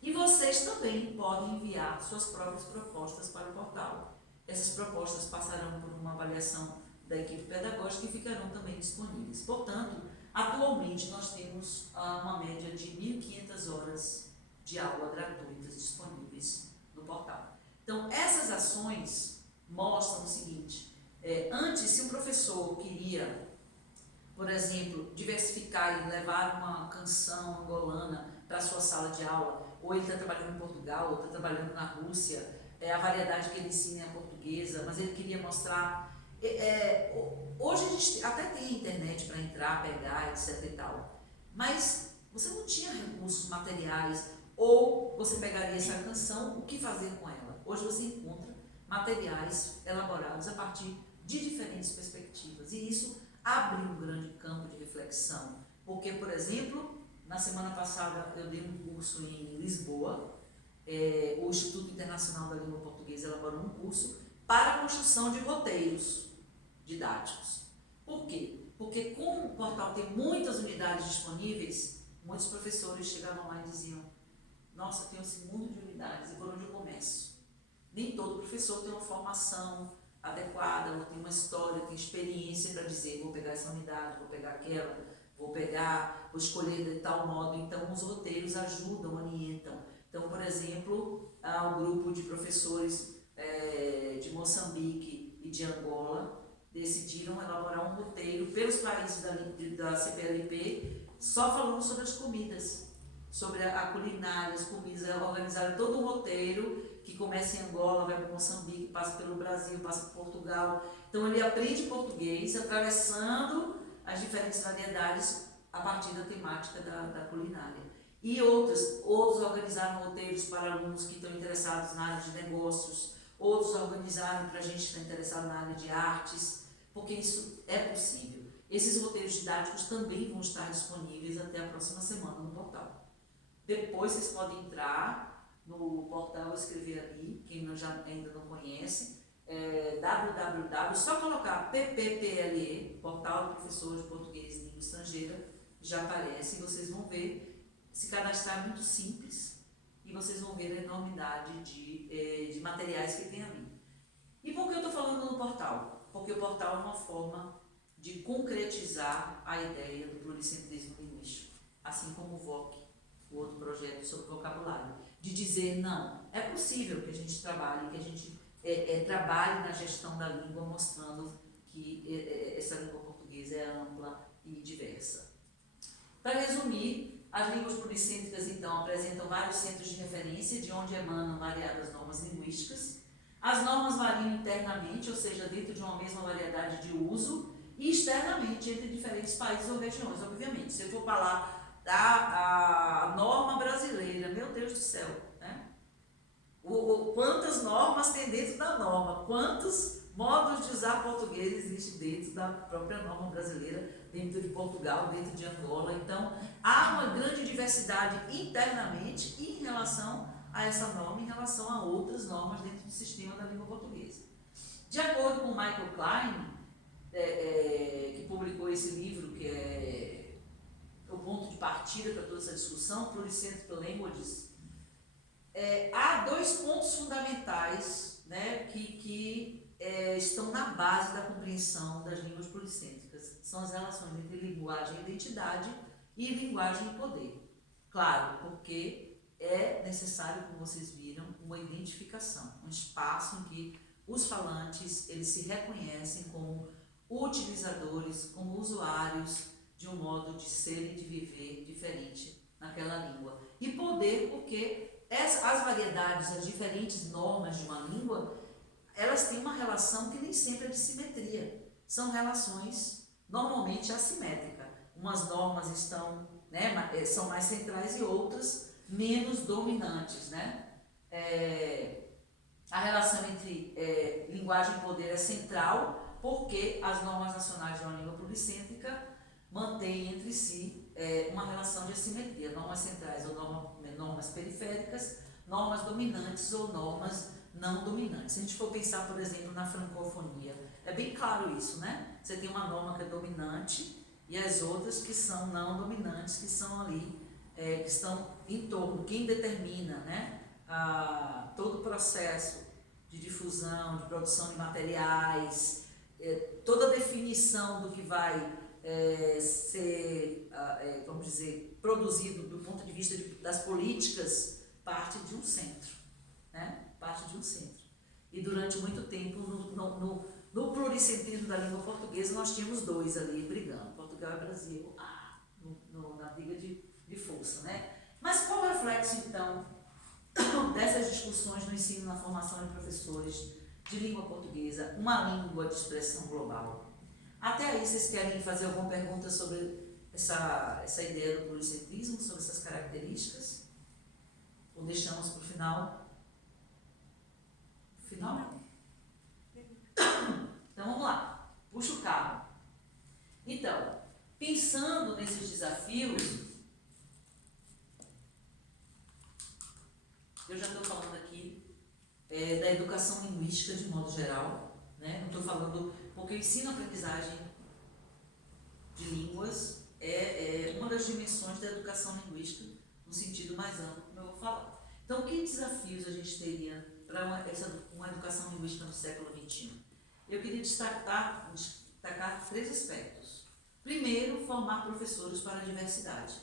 E vocês também podem enviar suas próprias propostas para o portal. Essas propostas passarão por uma avaliação da equipe pedagógica e ficarão também disponíveis. Portanto, atualmente nós temos uma média de 1.500 horas de aula gratuitas disponíveis no portal. Então, essas ações mostram o seguinte: antes, se um professor queria, por exemplo, diversificar e levar uma canção angolana para a sua sala de aula, ou ele está trabalhando em Portugal, ou está trabalhando na Rússia, a variedade que ele ensina é a portuguesa, mas ele queria mostrar... hoje a gente até tem internet para entrar, pegar, etc e tal, mas você não tinha recursos materiais, ou você pegaria essa canção, o que fazer com ela? Hoje você encontra materiais elaborados a partir de diferentes perspectivas, e isso abre um grande campo de reflexão, porque, por exemplo, na semana passada eu dei um curso em Lisboa, o Instituto Internacional da Língua Portuguesa elaborou um curso para a construção de roteiros didáticos. Por quê? Porque como o portal tem muitas unidades disponíveis, muitos professores chegavam lá e diziam: nossa, tem esse mundo de unidades, e por onde eu começo? Nem todo professor tem uma formação adequada, ou tem uma história, tem experiência para dizer: vou pegar essa unidade, vou pegar aquela, vou escolher de tal modo. Então, os roteiros ajudam, orientam. Então, por exemplo, o grupo de professores de Moçambique e de Angola decidiram elaborar um roteiro pelos países da CPLP, só falando sobre as comidas, sobre a culinária, as comidas. Organizaram todo um roteiro que começa em Angola, vai para Moçambique, passa pelo Brasil, passa por Portugal. Então, ele aprende português atravessando as diferentes variedades a partir da temática da culinária. E outros organizaram roteiros para alunos que estão interessados na área de negócios, outros organizaram para a gente que está interessado na área de artes, porque isso é possível. Esses roteiros didáticos também vão estar disponíveis até a próxima semana no portal. Depois vocês podem entrar no portal, escrever ali, quem ainda não conhece, www, só colocar PPPLE, Portal do Professor de Português e Língua Estrangeira, já aparece, e vocês vão ver. Se cadastrar é muito simples, e vocês vão ver a enormidade de materiais que tem ali. E por que eu estou falando no portal? Porque o portal é uma forma de concretizar a ideia do pluricentrismo linguístico, assim como o VOC, o outro projeto sobre vocabulário, de dizer: não, é possível que a gente trabalhe, que a gente trabalhe na gestão da língua, mostrando que essa língua portuguesa é ampla e diversa. Para resumir, as línguas pluricêntricas, então, apresentam vários centros de referência de onde emanam variadas normas linguísticas. As normas variam internamente, ou seja, dentro de uma mesma variedade de uso, e externamente entre diferentes países ou regiões, obviamente. Se eu for falar da norma brasileira, meu Deus do céu, né? Quantas normas tem dentro da norma? Quantos modos de usar português existem dentro da própria norma brasileira, dentro de Portugal, dentro de Angola? Então, há uma grande diversidade internamente e em relação a essa norma, em relação a outras normas dentro do sistema da língua portuguesa. De acordo com Michael Klein, que publicou esse livro, que é o ponto de partida para toda essa discussão, Pluricentric Languages, há dois pontos fundamentais, né, que estão na base da compreensão das línguas policêntricas. São as relações entre linguagem e identidade e linguagem e poder. Claro, porque é necessário, como vocês viram, uma identificação, um espaço em que os falantes eles se reconhecem como utilizadores, como usuários de um modo de ser e de viver diferente naquela língua. E poder, porque as variedades, as diferentes normas de uma língua, elas têm uma relação que nem sempre é de simetria. São relações normalmente assimétricas. Umas normas estão, né, são mais centrais e outras menos dominantes, né? A relação entre linguagem e poder é central porque as normas nacionais de uma língua policêntrica mantêm entre si uma relação de assimetria, normas centrais ou normas periféricas, normas dominantes ou normas não dominantes. Se a gente for pensar, por exemplo, na francofonia, é bem claro isso, né? Você tem uma norma que é dominante e as outras que são não dominantes, que são ali, que estão em torno. Quem determina, né, todo o processo de difusão, de produção de materiais, toda a definição do que vai ser, vamos dizer, produzido do ponto de vista das políticas, parte de um centro, né? Parte de um centro. E durante muito tempo, no pluricentrismo da língua portuguesa, nós tínhamos dois ali brigando, Portugal e Brasil, na briga de força, né? Mas qual é o reflexo, então, dessas discussões no ensino, na formação de professores de língua portuguesa, uma língua de expressão global? Até aí, vocês querem fazer alguma pergunta sobre essa ideia do pluricentrismo, sobre essas características? Ou deixamos para o final? Final? Então, vamos lá. Puxa o carro. Então, pensando nesses desafios, eu já estou falando aqui da educação linguística de modo geral, né? Não estou falando, porque o ensino-aprendizagem de línguas é uma das dimensões da educação linguística, no sentido mais amplo, como eu vou falar. Então, que desafios a gente teria para uma educação linguística no século XXI? Eu queria destacar 3 aspectos. Primeiro, formar professores para a diversidade.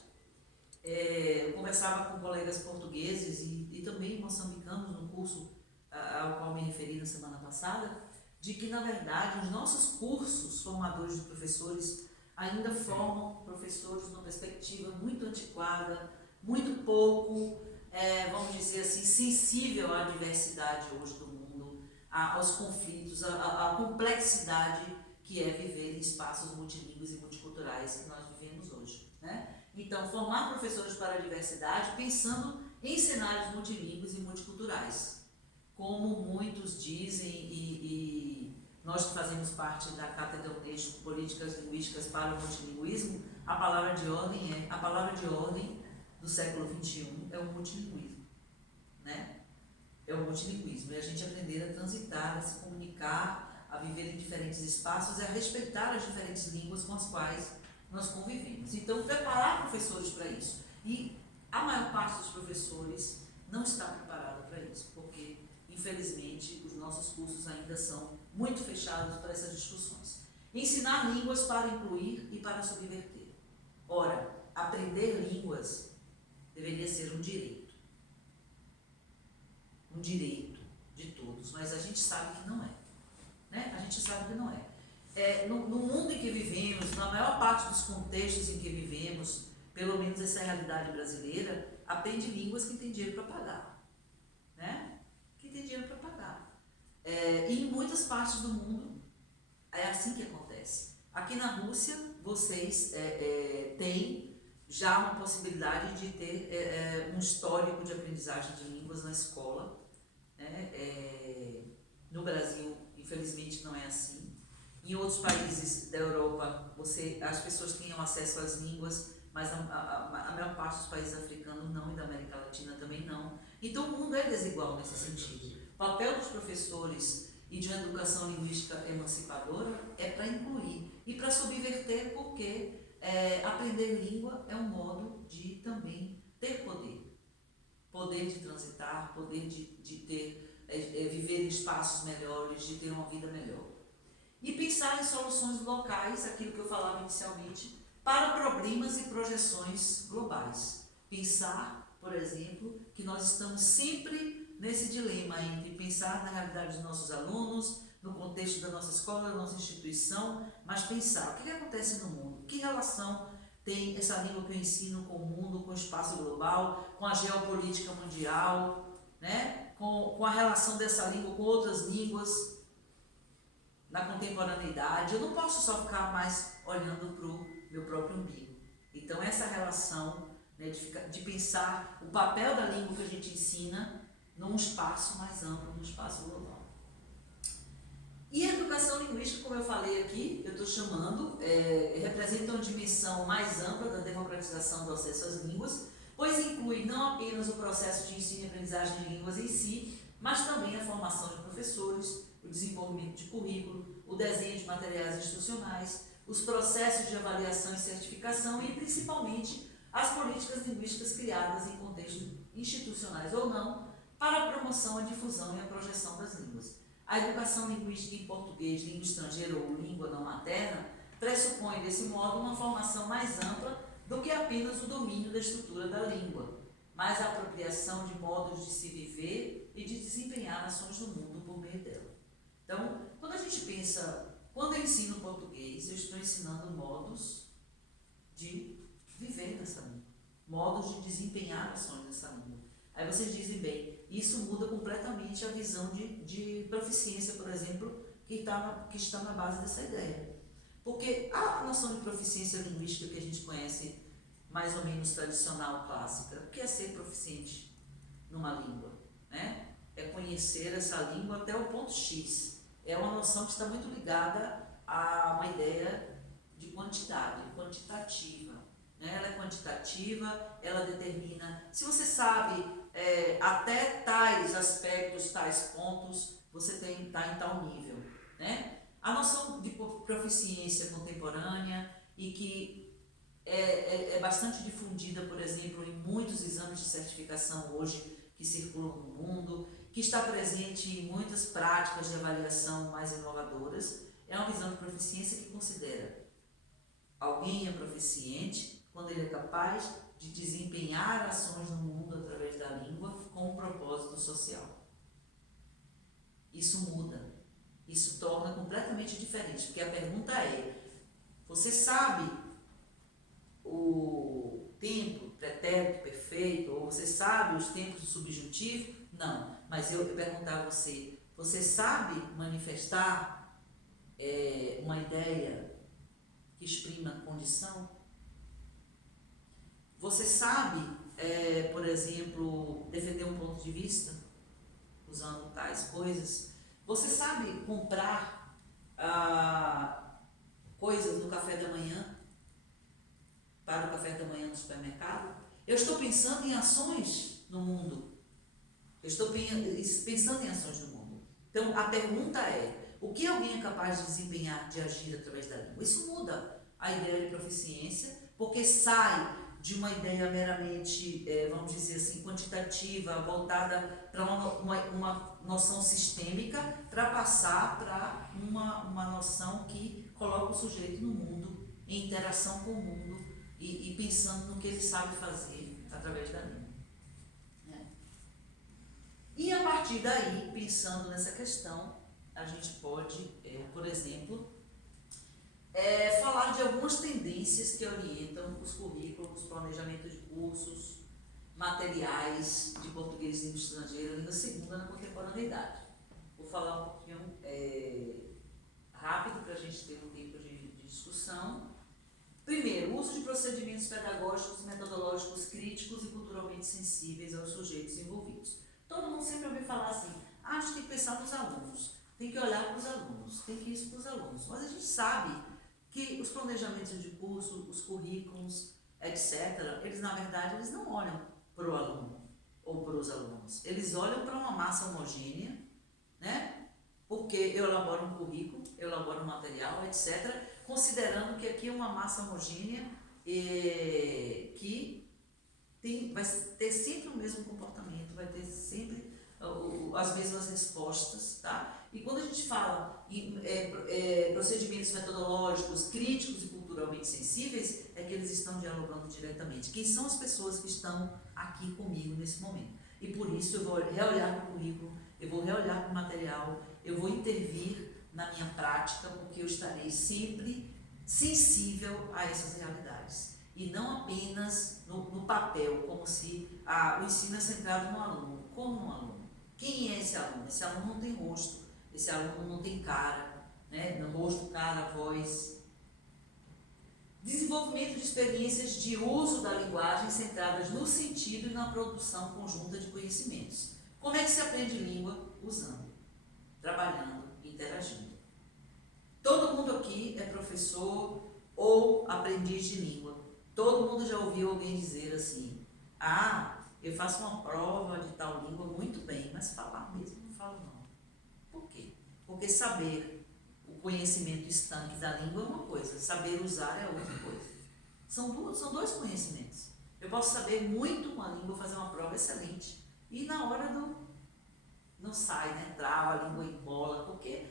Eu conversava com colegas portugueses e também moçambicanos no curso ao qual me referi na semana passada, de que, na verdade, os nossos cursos formadores de professores ainda formam professores numa perspectiva muito antiquada, muito pouco, vamos dizer assim, sensível à diversidade hoje do mundo, aos conflitos, à complexidade que é viver em espaços multilingües e multiculturais que nós vivemos hoje, né? Então, formar professores para a diversidade pensando em cenários multilingües e multiculturais. Como muitos dizem, e nós que fazemos parte da Cátedra Unesco Políticas Linguísticas para o Multilinguismo, a palavra de ordem do século XXI é o multilinguismo, né? É o multilinguismo, é a gente aprender a transitar, a se comunicar, a viver em diferentes espaços e a respeitar as diferentes línguas com as quais nós convivemos. Então, preparar professores para isso. E a maior parte dos professores não está preparada para isso, porque, infelizmente, os nossos cursos ainda são muito fechados para essas discussões. Ensinar línguas para incluir e para subverter. Ora, aprender línguas deveria ser um direito. Um direito de todos, mas a gente sabe que não é. Né? A gente sabe que não é. No mundo em que vivemos, na maior parte dos contextos em que vivemos, pelo menos essa é a realidade brasileira, aprende línguas que tem dinheiro para pagar. Né? Que tem dinheiro para pagar. E em muitas partes do mundo é assim que acontece. Aqui na Rússia, vocês têm já uma possibilidade de ter um histórico de aprendizagem de línguas na escola. Né? No Brasil, infelizmente, não é assim. Em outros países da Europa, as pessoas tinham acesso às línguas, mas a maior parte dos países africanos não, e da América Latina também não. Então, o mundo é desigual nesse sentido. O papel dos professores e de uma educação linguística emancipadora é para incluir e para subverter, porque aprender língua é um modo de também ter poder. poder de transitar, poder de ter, viver em espaços melhores, de ter uma vida melhor. E pensar em soluções locais, aquilo que eu falava inicialmente, para problemas e projeções globais. Pensar, por exemplo, que nós estamos sempre nesse dilema entre pensar na realidade dos nossos alunos, no contexto da nossa escola, da nossa instituição, mas pensar o que acontece no mundo, que relação tem essa língua que eu ensino com o mundo, com o espaço global, com a geopolítica mundial, né? com a relação dessa língua com outras línguas na contemporaneidade. Eu não posso só ficar mais olhando para o meu próprio umbigo. Então essa relação, né, de pensar o papel da língua que a gente ensina num espaço mais amplo, num espaço global. E a educação linguística, como eu falei aqui, eu estou chamando, representa uma dimensão mais ampla da democratização do acesso às línguas, pois inclui não apenas o processo de ensino e aprendizagem de línguas em si, mas também a formação de professores, o desenvolvimento de currículo, o desenho de materiais instrucionais, os processos de avaliação e certificação e, principalmente, as políticas linguísticas criadas em contextos institucionais ou não, para a promoção, a difusão e a projeção das línguas. A educação linguística em português, língua estrangeira ou língua não materna pressupõe, desse modo, uma formação mais ampla do que apenas o domínio da estrutura da língua, mas a apropriação de modos de se viver e de desempenhar ações no mundo por meio dela. Então, quando a gente pensa, quando eu ensino português, eu estou ensinando modos de viver nessa língua, modos de desempenhar ações nessa língua. Aí vocês dizem, bem, isso muda completamente a visão de proficiência, por exemplo, que está na base dessa ideia. Porque a noção de proficiência linguística que a gente conhece, mais ou menos tradicional, clássica, o que é ser proficiente numa língua? Né? É conhecer essa língua até o ponto X. É uma noção que está muito ligada a uma ideia de quantidade, quantitativa. Né? Ela é quantitativa, ela determina, se você sabe até tais aspectos, tais pontos, você está em tal nível. Né? A noção de proficiência contemporânea e que é bastante difundida, por exemplo, em muitos exames de certificação hoje que circulam no mundo, que está presente em muitas práticas de avaliação mais inovadoras, é uma visão de proficiência que considera alguém é proficiente quando ele é capaz de desempenhar ações no mundo através da língua com um propósito social. Isso muda, isso torna completamente diferente, porque a pergunta é, você sabe o tempo, pretérito, perfeito, ou você sabe os tempos do subjuntivo? Não, mas eu perguntar a você, você sabe manifestar uma ideia que exprima condição? Você sabe, por exemplo, defender um ponto de vista, usando tais coisas? Você sabe comprar coisas no café da manhã, para o café da manhã no supermercado? Eu estou pensando em ações no mundo. Eu estou pensando em ações no mundo. Então, a pergunta é, o que alguém é capaz de desempenhar, de agir através da língua? Isso muda a ideia de proficiência, porque sai de uma ideia meramente, vamos dizer assim, quantitativa, voltada para uma noção sistêmica, para passar para uma noção que coloca o sujeito no mundo, em interação com o mundo e pensando no que ele sabe fazer através da língua. E a partir daí, pensando nessa questão, a gente pode, por exemplo, falar de algumas tendências que orientam os currículos, planejamento de cursos, materiais de português e língua estrangeira, língua segunda na contemporaneidade. Vou falar um pouquinho rápido para a gente ter um tempo de discussão. Primeiro, uso de procedimentos pedagógicos, metodológicos críticos e culturalmente sensíveis aos sujeitos envolvidos. Todo mundo sempre ouve falar assim, a gente tem que pensar nos alunos, tem que olhar para os alunos, tem que ir isso para os alunos. Mas a gente sabe que os planejamentos de curso, os currículos, etc., eles na verdade eles não olham para o aluno ou para os alunos. Eles olham para uma massa homogênea, né? Porque eu elaboro um currículo, eu elaboro um material, etc., considerando que aqui é uma massa homogênea que vai ter sempre o mesmo comportamento, vai ter sempre as mesmas respostas, tá? E quando a gente fala em procedimentos metodológicos, críticos e culturalmente sensíveis, é que eles estão dialogando diretamente. Quem são as pessoas que estão aqui comigo nesse momento? E por isso eu vou reolhar para o currículo, eu vou reolhar para o material, eu vou intervir na minha prática, porque eu estarei sempre sensível a essas realidades. E não apenas no papel, como se o ensino é centrado no aluno. Como no aluno? Quem é esse aluno? Esse aluno não tem rosto, esse aluno não tem cara, né? No rosto, cara, voz. Desenvolvimento de experiências de uso da linguagem centradas no sentido e na produção conjunta de conhecimentos. Como é que se aprende língua? Usando, trabalhando, interagindo. Todo mundo aqui é professor ou aprendiz de língua. Todo mundo já ouviu alguém dizer assim: eu faço uma prova de tal língua muito bem, mas falar mesmo não falo não. Por quê? Porque saber o conhecimento estanque da língua é uma coisa, saber usar é outra coisa. São dois conhecimentos. Eu posso saber muito uma língua, fazer uma prova excelente, e na hora não sai, né? Trava, a língua embola, porque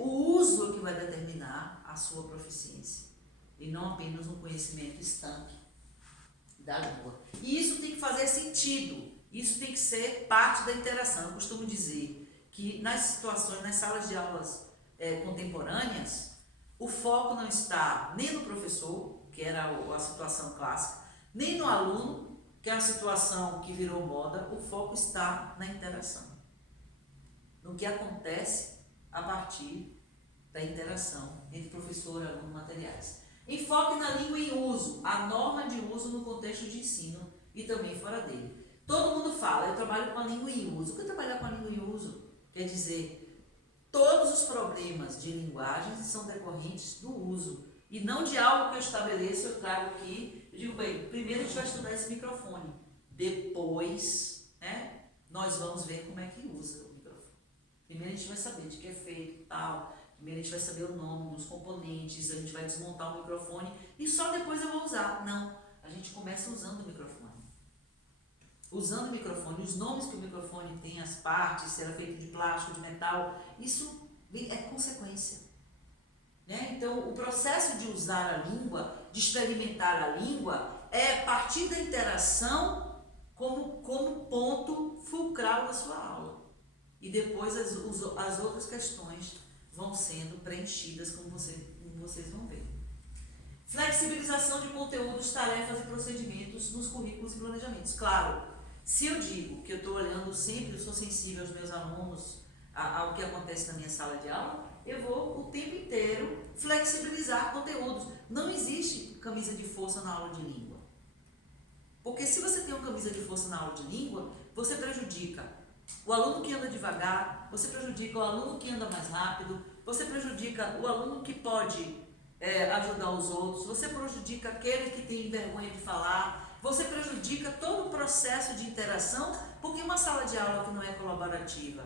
o uso é que vai determinar a sua proficiência, e não apenas um conhecimento estanque da língua. E isso tem que fazer sentido, isso tem que ser parte da interação. Eu costumo dizer que nas situações, nas salas de aulas contemporâneas, o foco não está nem no professor, que era a situação clássica, nem no aluno, que é a situação que virou moda. O foco está na interação, no que acontece a partir da interação entre professor, aluno e materiais. Enfoque na língua em uso, a norma de uso no contexto de ensino e também fora dele. Todo mundo fala, eu trabalho com a língua em uso. O que é trabalhar com a língua em uso? Quer dizer, todos os problemas de linguagem são decorrentes do uso e não de algo que eu estabeleço, eu trago aqui. Eu digo, bem, primeiro a gente vai estudar esse microfone, depois, né, nós vamos ver como é que usa o microfone. Primeiro a gente vai saber de que é feito e tal. Primeiro a gente vai saber o nome dos componentes, a gente vai desmontar o microfone e só depois eu vou usar. Não, a gente começa usando o microfone. Usando o microfone, os nomes que o microfone tem, as partes, se era feito de plástico, de metal, isso é consequência. Né? Então, o processo de usar a língua, de experimentar a língua, é partir da interação como ponto fulcral da sua aula. E depois as outras questões vão sendo preenchidas, como vocês vão ver. Flexibilização de conteúdos, tarefas e procedimentos nos currículos e planejamentos. Claro, se eu digo que eu estou olhando sempre, eu sou sensível aos meus alunos, ao que acontece na minha sala de aula, eu vou o tempo inteiro flexibilizar conteúdos. Não existe camisa de força na aula de língua. Porque se você tem uma camisa de força na aula de língua, você prejudica o aluno que anda devagar, você prejudica o aluno que anda mais rápido, você prejudica o aluno que pode ajudar os outros, você prejudica aquele que tem vergonha de falar, você prejudica todo o processo de interação, porque uma sala de aula que não é colaborativa,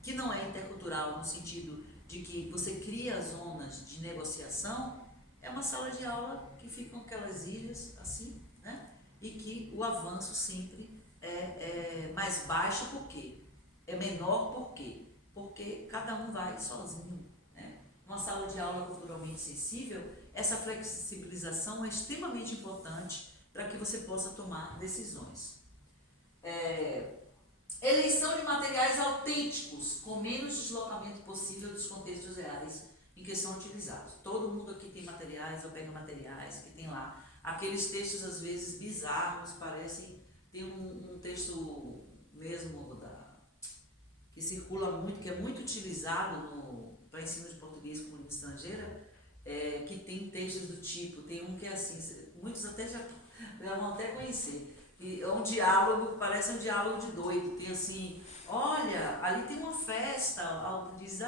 que não é intercultural no sentido de que você cria zonas de negociação, é uma sala de aula que ficam aquelas ilhas assim, né? E que o avanço sempre é mais baixo. Por quê? É menor por quê? Porque cada um vai sozinho. Né? Uma sala de aula culturalmente sensível, essa flexibilização é extremamente importante para que você possa tomar decisões. Eleição de materiais autênticos, com menos deslocamento possível dos contextos reais em que são utilizados. Todo mundo aqui tem materiais, ou pega materiais, que tem lá aqueles textos às vezes bizarros, parecem. Tem um texto mesmo que circula muito, que é muito utilizado para ensino de português como língua estrangeira, que tem textos do tipo, tem um que é assim, muitos até já vão até conhecer, e é um diálogo, parece um diálogo de doido, tem assim, olha, ali tem uma festa, outro diz,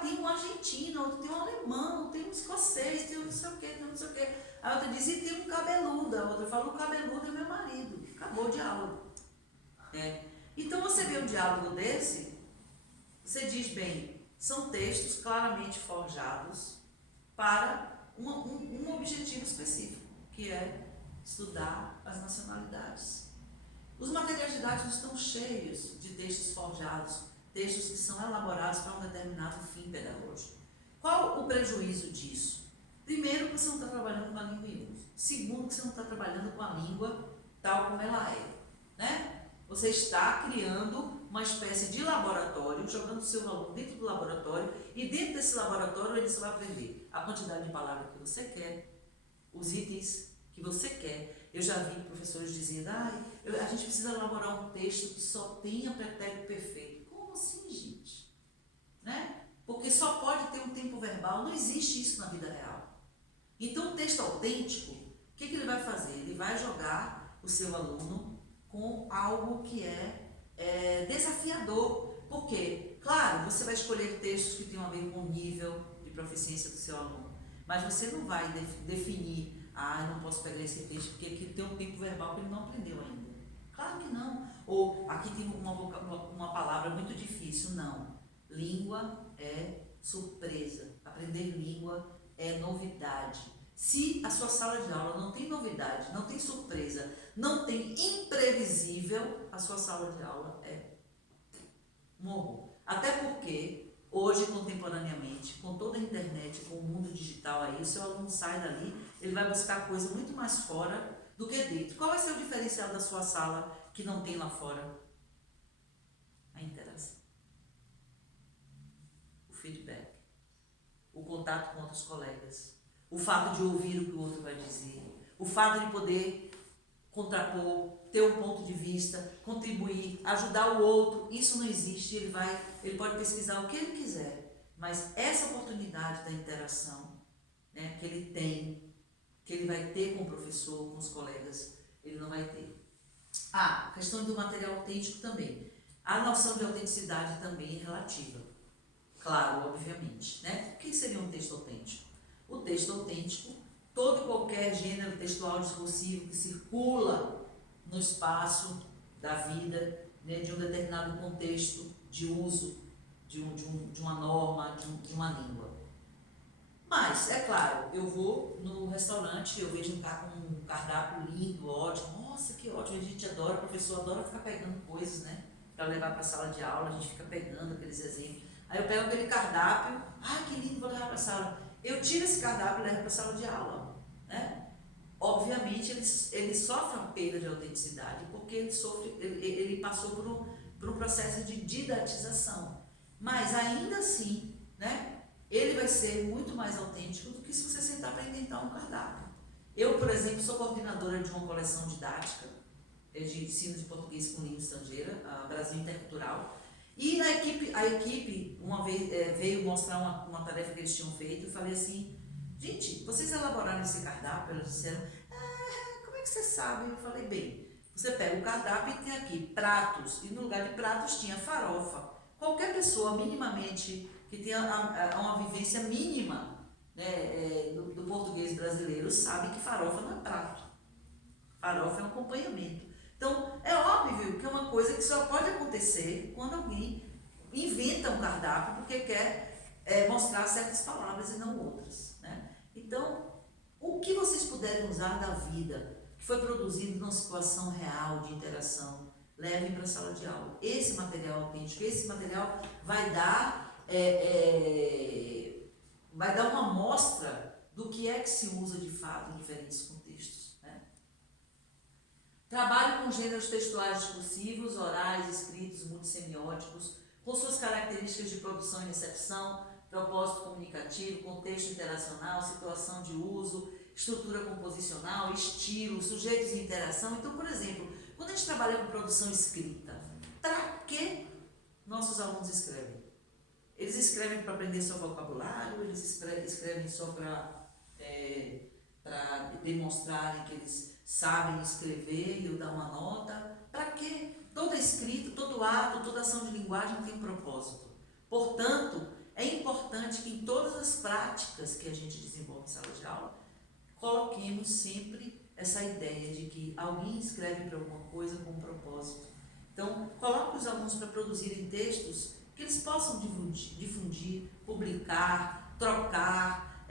tem um argentino, outro tem um alemão, tem um escocês, tem um não sei o que, tem um não sei o que. A outra diz, e tem um cabeludo. A outra fala, o cabeludo é meu marido. Acabou o diálogo. Então, você vê um diálogo desse, você diz, bem, são textos claramente forjados para um objetivo específico, que é estudar as nacionalidades. Os materiais didáticos estão cheios de textos forjados, textos que são elaborados para um determinado fim pedagógico. Qual o prejuízo disso? Primeiro, que você não está trabalhando com a língua em uso. Segundo, que você não está trabalhando com a língua tal como ela é, né? Você está criando uma espécie de laboratório, jogando o seu aluno dentro do laboratório, e dentro desse laboratório ele só vai aprender a quantidade de palavras que você quer, os itens que você quer. Eu já vi professores dizendo, a gente precisa elaborar um texto que só tenha pretérito perfeito. Como assim, gente? Né? Porque só pode ter um tempo verbal, não existe isso na vida real. Então, o texto autêntico, o que ele vai fazer? Ele vai jogar o seu aluno com algo que é desafiador. Por quê? Claro, você vai escolher textos que tenham a ver com o nível de proficiência do seu aluno, mas você não vai definir, eu não posso pegar esse texto porque aqui tem um tempo verbal que ele não aprendeu ainda. Claro que não. Ou aqui tem uma palavra muito difícil. Não. Língua é surpresa. Aprender língua é novidade. Se a sua sala de aula não tem novidade, não tem surpresa, não tem imprevisível, a sua sala de aula é um horror. Até porque, hoje, contemporaneamente, com toda a internet, com o mundo digital aí, o seu aluno sai dali, ele vai buscar coisa muito mais fora do que dentro. Qual vai ser o diferencial da sua sala que não tem lá fora? A interação. O feedback. O contato com outros colegas. O fato de ouvir o que o outro vai dizer. O fato de poder contrapor, ter um ponto de vista, contribuir, ajudar o outro. Isso não existe. Ele pode pesquisar o que ele quiser. Mas essa oportunidade da interação, né, que ele tem, que ele vai ter com o professor, com os colegas, ele não vai ter. A questão do material autêntico também. A noção de autenticidade também é relativa. Claro, obviamente, né? O que seria um texto autêntico? O texto autêntico, todo e qualquer gênero textual discursivo que circula no espaço da vida, né, de um determinado contexto de uso de uma norma, de uma língua. Mas, é claro, eu vou no restaurante, eu vejo um cardápio lindo, ótimo. Nossa, que ótimo, a gente adora, o professor adora ficar pegando coisas, né? Para levar para a sala de aula, a gente fica pegando aqueles exemplos. Aí eu pego aquele cardápio, que lindo, vou levar para a sala. Eu tiro esse cardápio e levo para a sala de aula, né? Obviamente, ele sofre uma perda de autenticidade, porque ele passou por um processo de didatização. Mas, ainda assim, né? Ele vai ser muito mais autêntico do que se você sentar para inventar um cardápio. Eu, por exemplo, sou coordenadora de uma coleção didática de ensino de português com língua estrangeira, a Brasil Intercultural, e a equipe uma vez veio mostrar uma tarefa que eles tinham feito. Eu falei assim, gente, vocês elaboraram esse cardápio? Elas disseram, como é que você sabe? Eu falei, bem, você pega o cardápio e tem aqui pratos, e no lugar de pratos tinha farofa. Qualquer pessoa minimamente que tenha uma vivência mínima, né, do português brasileiro sabe que farofa não é prato. Farofa é um acompanhamento. Então, é óbvio que é uma coisa que só pode acontecer quando alguém inventa um cardápio porque quer mostrar certas palavras e não outras, né? Então, o que vocês puderem usar da vida, que foi produzido numa situação real de interação, levem para a sala de aula. Esse material autêntico, esse material vai dar uma amostra do que é que se usa de fato em diferentes contextos, né? Trabalho com gêneros textuais discursivos, orais, escritos, multissemióticos, com suas características de produção e recepção, propósito comunicativo, contexto interacional, situação de uso, estrutura composicional, estilo, sujeitos de interação. Então, por exemplo, quando a gente trabalha com produção escrita, para que nossos alunos escrevem? Eles escrevem para aprender seu vocabulário, eles escrevem só para demonstrarem que eles sabem escrever e eu dar uma nota. Para quê? Toda escrita, todo ato, toda ação de linguagem tem um propósito. Portanto, é importante que em todas as práticas que a gente desenvolve em sala de aula, coloquemos sempre essa ideia de que alguém escreve para alguma coisa com um propósito. Então, coloque os alunos para produzirem textos que eles possam difundir, publicar, trocar,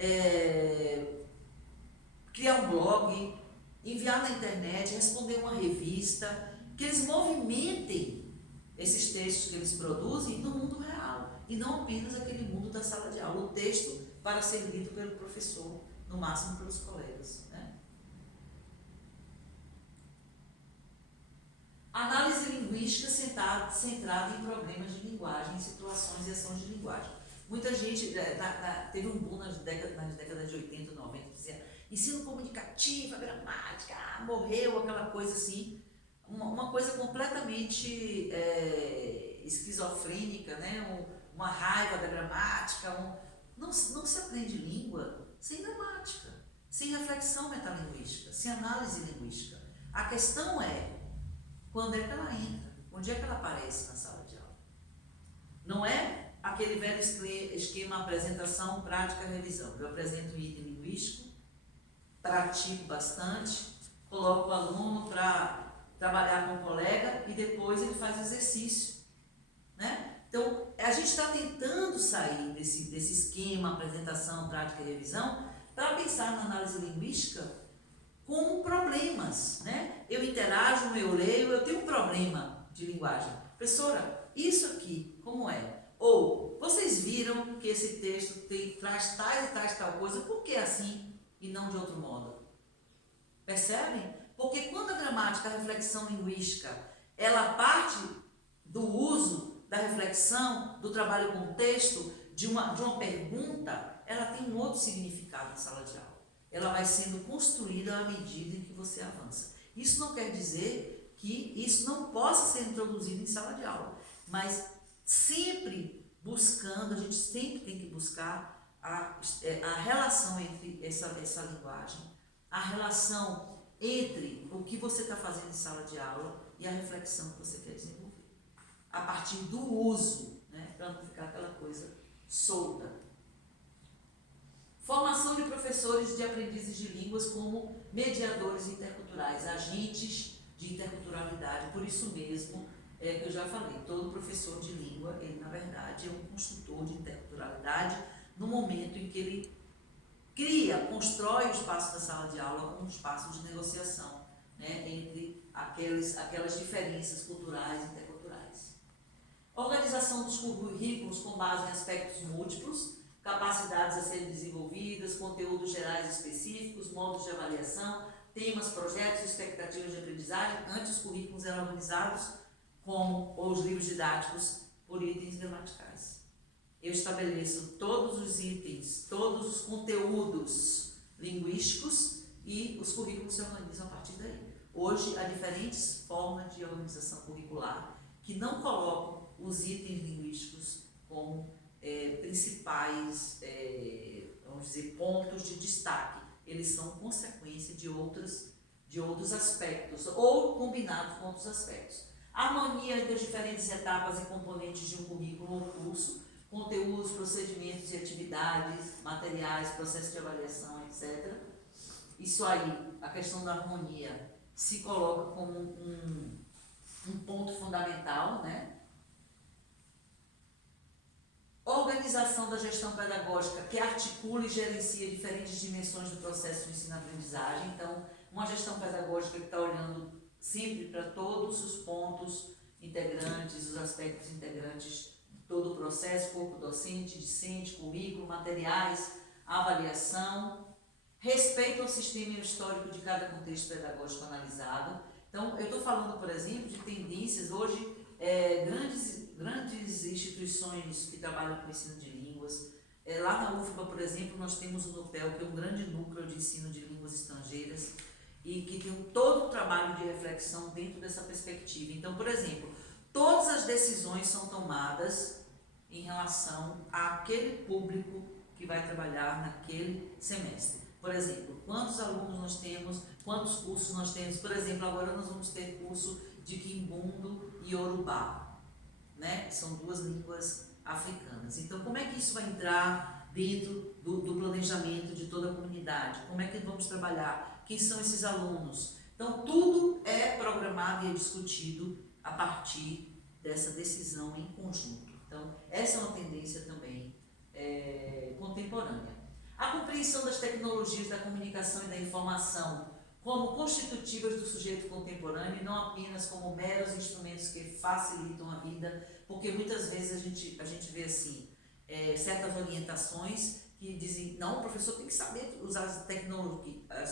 criar um blog, enviar na internet, responder uma revista, que eles movimentem esses textos que eles produzem no mundo real, e não apenas aquele mundo da sala de aula, o texto para ser lido pelo professor, no máximo pelos colegas, né? Análise linguística centrada em problemas de linguagem, em situações e ações de linguagem. Muita gente, teve um boom nas décadas de 80 e 90, que dizia ensino comunicativo, a gramática, morreu, aquela coisa assim, uma coisa completamente esquizofrênica, né? Uma raiva da gramática, não se aprende língua sem gramática, sem reflexão metalinguística, sem análise linguística. A questão é, quando é que ela entra? Onde é que ela aparece na sala de aula? Não é aquele velho esquema apresentação, prática, revisão. Eu apresento um item linguístico, pratico bastante, coloco o aluno para trabalhar com o colega e depois ele faz o exercício, né? Então, a gente está tentando sair desse esquema apresentação, prática e revisão para pensar na análise linguística com problemas, né? Eu interajo, eu leio, eu tenho um problema de linguagem. Professora, isso aqui, como é? Ou, vocês viram que esse texto traz tais e tais tal coisa, por que assim e não de outro modo? Percebem? Porque quando a gramática, a reflexão linguística, ela parte do uso, da reflexão, do trabalho com o texto, de uma pergunta, ela tem um outro significado na sala de aula. Ela vai sendo construída à medida em que você avança. Isso não quer dizer que isso não possa ser introduzido em sala de aula, mas sempre buscando, a gente sempre tem que buscar a relação entre essa linguagem, a relação entre o que você está fazendo em sala de aula e a reflexão que você quer desenvolver. A partir do uso, né, para não ficar aquela coisa solta. Formação de professores de aprendizes de línguas como mediadores interculturais, agentes de interculturalidade. Por isso mesmo, que eu já falei, todo professor de língua, ele na verdade é um construtor de interculturalidade no momento em que ele constrói o espaço da sala de aula como um espaço de negociação, né, entre aquelas diferenças culturais e interculturais. Organização dos currículos com base em aspectos múltiplos, capacidades a serem desenvolvidas, conteúdos gerais específicos, modos de avaliação, temas, projetos, expectativas de aprendizagem. Antes, os currículos eram organizados como os livros didáticos por itens gramaticais. Eu estabeleço todos os itens, todos os conteúdos linguísticos e os currículos se organizam a partir daí. Hoje, há diferentes formas de organização curricular que não colocam os itens linguísticos como principais, vamos dizer, pontos de destaque. Eles são consequência de outros aspectos, ou combinados com outros aspectos. Harmonia entre as diferentes etapas e componentes de um currículo ou curso, conteúdos, procedimentos e atividades, materiais, processo de avaliação, etc. Isso aí, a questão da harmonia, se coloca como um ponto fundamental, né? Organização da gestão pedagógica que articula e gerencia diferentes dimensões do processo de ensino-aprendizagem. Então, uma gestão pedagógica que está olhando sempre para todos os pontos integrantes, os aspectos integrantes de todo o processo, corpo docente, discente, currículo, materiais, avaliação, respeito ao sistema histórico de cada contexto pedagógico analisado. Então, eu estou falando, por exemplo, de tendências hoje, grandes instituições que trabalham com ensino de línguas. Lá na UFBA, por exemplo, nós temos o NUPEL, que é um grande núcleo de ensino de línguas estrangeiras e que tem todo um trabalho de reflexão dentro dessa perspectiva. Então, por exemplo, todas as decisões são tomadas em relação àquele público que vai trabalhar naquele semestre. Por exemplo, quantos alunos nós temos, quantos cursos nós temos. Por exemplo, agora nós vamos ter curso de Quimbundo e Yorubá, né? São duas línguas africanas. Então, como é que isso vai entrar dentro do planejamento de toda a comunidade? Como é que vamos trabalhar? Quem são esses alunos? Então, tudo é programado e é discutido a partir dessa decisão em conjunto. Então, essa é uma tendência também contemporânea. A compreensão das tecnologias da comunicação e da informação como constitutivas do sujeito contemporâneo e não apenas como meros instrumentos que facilitam a vida, porque muitas vezes a gente vê assim, certas orientações que dizem, não, o professor tem que saber usar as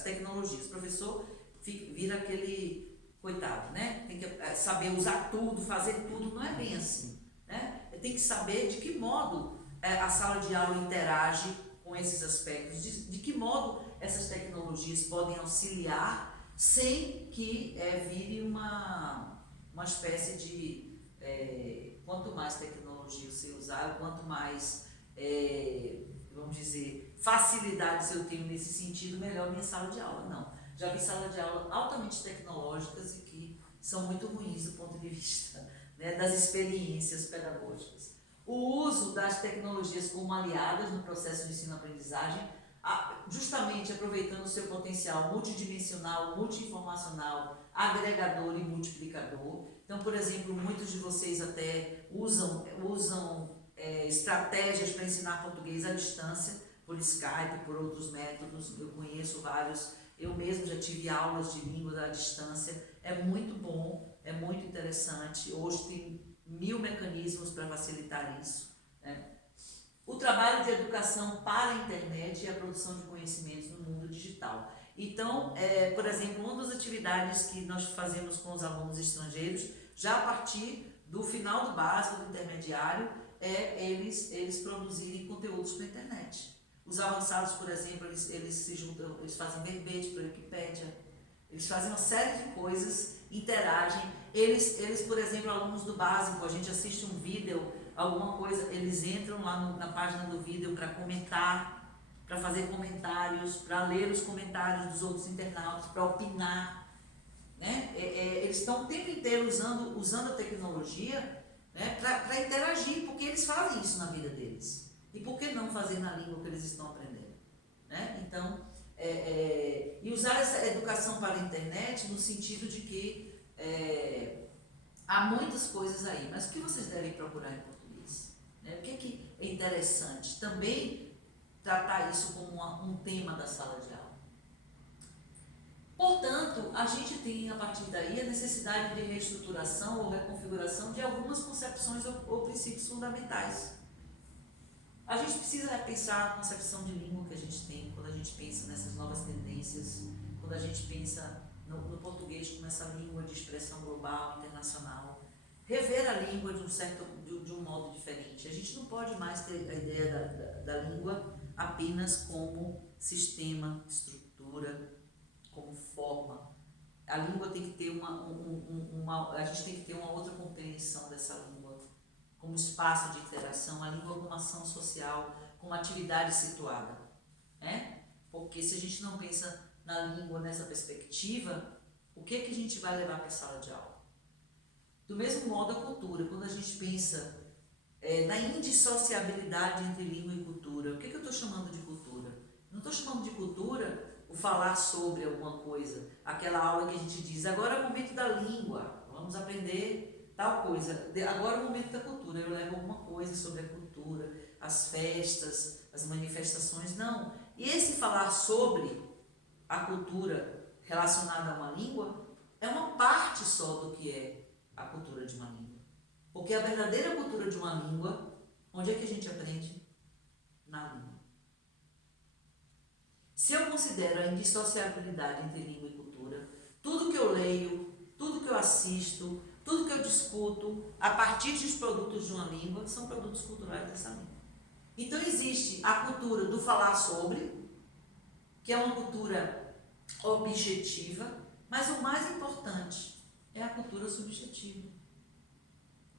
tecnologias, o professor vira aquele coitado, né? Tem que saber usar tudo, fazer tudo, não é bem assim, né? Tem que saber de que modo a sala de aula interage com esses aspectos, de que modo essas tecnologias podem auxiliar sem que vire uma espécie de quanto mais tecnologia você usar, quanto mais vamos dizer, facilidades eu tenho nesse sentido, melhor minha sala de aula. Não. Já vi sala de aula altamente tecnológicas e que são muito ruins do ponto de vista, né, das experiências pedagógicas. O uso das tecnologias como aliadas no processo de ensino-aprendizagem, justamente aproveitando o seu potencial multidimensional, multi-informacional, agregador e multiplicador. Então, por exemplo, muitos de vocês até usam estratégias para ensinar português à distância, por Skype, por outros métodos. Eu conheço vários, eu mesmo já tive aulas de língua à distância. É muito bom, é muito interessante. Hoje tem 1000 mecanismos para facilitar isso, né? O trabalho de educação para a internet e a produção de conhecimentos no mundo digital. Então, por exemplo, uma das atividades que nós fazemos com os alunos estrangeiros, já a partir do final do básico, do intermediário, eles produzirem conteúdos para a internet. Os avançados, por exemplo, eles se juntam, eles fazem verbete para a Wikipédia, eles fazem uma série de coisas, interagem. Eles, por exemplo, alunos do básico, a gente assiste um vídeo, alguma coisa, eles entram lá na página do vídeo para comentar, para fazer comentários, para ler os comentários dos outros internautas, para opinar, né? Eles estão o tempo inteiro usando a tecnologia, né, para interagir, porque eles fazem isso na vida deles. E por que não fazer na língua que eles estão aprendendo, né? Então, e usar essa educação para a internet no sentido de que há muitas coisas aí, mas o que vocês devem procurar em português? Né? O que é interessante? Também tratar isso como um tema da sala de aula. Portanto, a gente tem a partir daí a necessidade de reestruturação ou reconfiguração de algumas concepções ou princípios fundamentais. A gente precisa repensar a concepção de língua que a gente tem quando a gente pensa nessas novas tendências, quando a gente pensa no português como essa língua de expressão global, internacional. Rever a língua de um modo diferente. A gente não pode mais ter a ideia da língua apenas como sistema, estrutura, como forma. A língua tem que ter a gente tem que ter uma outra compreensão dessa língua como espaço de interação, a língua como ação social, como atividade situada, né? Porque se a gente não pensa na língua nessa perspectiva, o que a gente vai levar para a sala de aula? Do mesmo modo a cultura, quando a gente pensa na indissociabilidade entre língua e cultura, o que eu estou chamando de cultura? Não estou chamando de cultura o falar sobre alguma coisa, aquela aula que a gente diz, agora é o momento da língua, vamos aprender tal coisa, agora é o momento da cultura, eu levo alguma coisa sobre a cultura, as festas, as manifestações, não. E esse falar sobre a cultura relacionada a uma língua é uma parte só do que é a cultura de uma língua. Porque a verdadeira cultura de uma língua, onde é que a gente aprende? Na língua. Se eu considero a indissociabilidade entre língua e cultura, tudo que eu leio, tudo que eu assisto, tudo que eu discuto a partir dos produtos de uma língua são produtos culturais dessa língua. Então existe a cultura do falar sobre, que é uma cultura objetiva, mas o mais importante é a cultura subjetiva.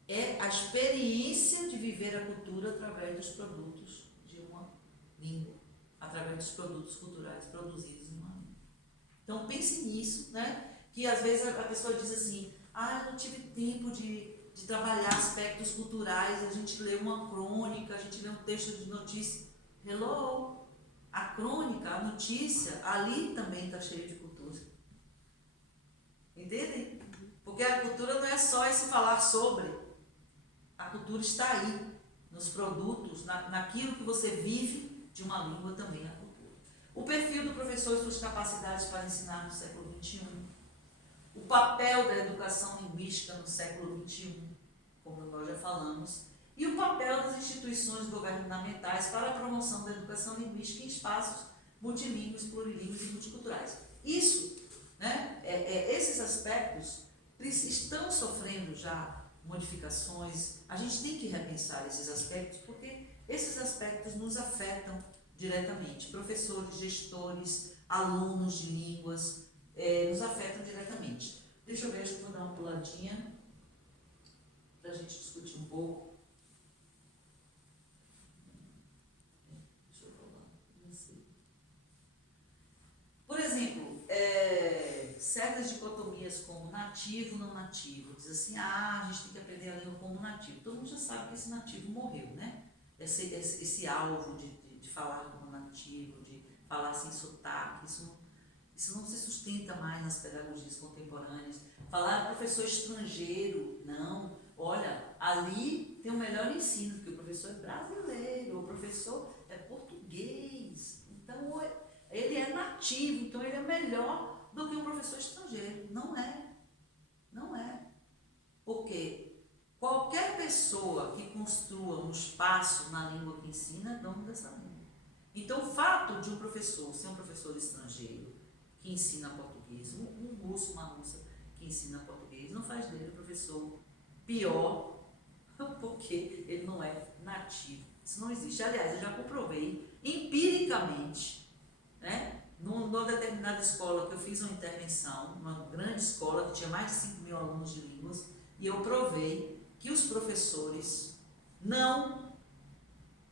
É a experiência de viver a cultura através dos produtos de uma língua, através dos produtos culturais produzidos em uma língua. Então pense nisso, né? Que às vezes a pessoa diz assim, eu não tive tempo de trabalhar aspectos culturais, a gente lê uma crônica, a gente lê um texto de notícia. Hello! A crônica, a notícia, ali também está cheio de cultura. Entendem? Porque a cultura não é só esse falar sobre. A cultura está aí, nos produtos, naquilo que você vive de uma língua também, a cultura. o perfil do professor e suas capacidades para ensinar no século XXI, o papel da educação linguística no século XXI, como nós já falamos, e o papel das instituições governamentais para a promoção da educação linguística em espaços multilingües, plurilingües e multiculturais. Isso, né, esses aspectos estão sofrendo já modificações. A gente tem que repensar esses aspectos, porque esses aspectos nos afetam diretamente. Professores, gestores, alunos de línguas, nos afetam diretamente. Deixa eu ver, acho que vou dar uma puladinha para a gente discutir um pouco. Deixa eu falar. Por exemplo, certas dicotomias como nativo, não nativo. Diz assim, a gente tem que aprender a língua como nativo. Todo mundo já sabe que esse nativo morreu, né? Esse alvo de falar como nativo, de falar sem sotaque, isso não se sustenta mais nas pedagogias contemporâneas. Falar professor estrangeiro, não. Olha, ali tem o melhor ensino, porque o professor é brasileiro, o professor é português. Então, ele é nativo, então ele é melhor do que um professor estrangeiro. Não é. Não é. Porque qualquer pessoa que construa um espaço na língua que ensina é dono dessa língua. Então, o fato de um professor ser um professor estrangeiro que ensina português, um russo, uma russa que ensina português, não faz dele professor pior, porque ele não é nativo. Isso não existe. Aliás, eu já comprovei empiricamente, né? Numa determinada escola que eu fiz uma intervenção, uma grande escola que tinha mais de 5.000 alunos de línguas, e eu provei que os professores não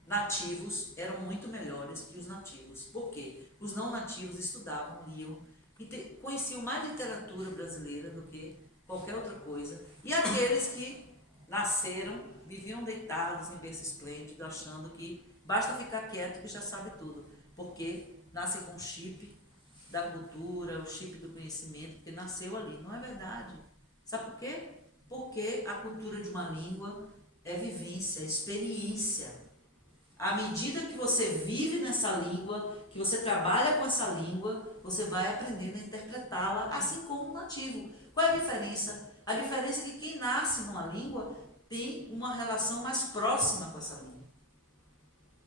nativos eram muito melhores que os nativos. Por quê? Os não nativos estudavam, liam e conheciam mais literatura brasileira do que qualquer outra coisa. E aqueles que nasceram, viviam deitados em berço esplêndido, achando que basta ficar quieto que já sabe tudo. Porque nasce com o chip da cultura, o chip do conhecimento, porque nasceu ali. Não é verdade. Sabe por quê? Porque a cultura de uma língua é vivência, é experiência. À medida que você vive nessa língua, que você trabalha com essa língua, você vai aprendendo a interpretá-la, assim como o nativo. Qual é a diferença? A diferença é que quem nasce numa língua tem uma relação mais próxima com essa língua,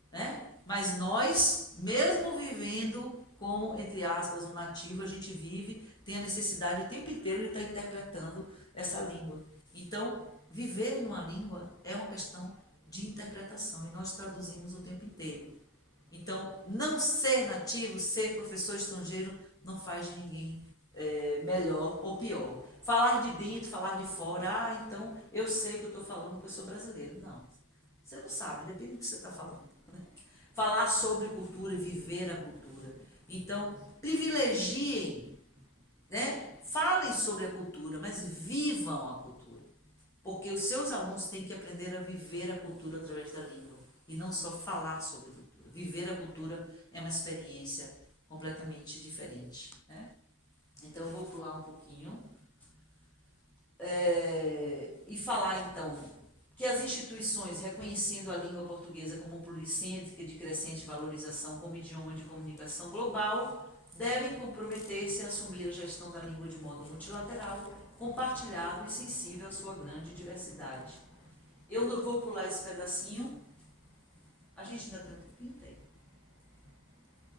né? Mas nós, mesmo vivendo como, entre aspas, um nativo, a gente vive, tem a necessidade o tempo inteiro de estar interpretando essa língua. Então, viver numa língua é uma questão de interpretação, e nós traduzimos o tempo inteiro. Então, não ser nativo, ser professor estrangeiro, não faz de ninguém melhor ou pior. Falar de dentro, falar de fora, então eu sei que eu estou falando porque eu sou brasileiro. Não, você não sabe, depende do que você está falando. Né? Falar sobre cultura e viver a cultura. Então, privilegiem, né? Falem sobre a cultura, mas vivam a cultura. Porque os seus alunos têm que aprender a viver a cultura através da língua e não só falar sobre a cultura. Viver a cultura é uma experiência completamente diferente. Né? Então, eu vou pular um pouquinho e falar, então, que as instituições, reconhecendo a língua portuguesa como pluricêntrica e de crescente valorização como idioma de comunicação global, devem comprometer-se a assumir a gestão da língua de modo multilateral, compartilhado e sensível à sua grande diversidade. Eu não vou pular esse pedacinho. A gente ainda tem um pouquinho tempo?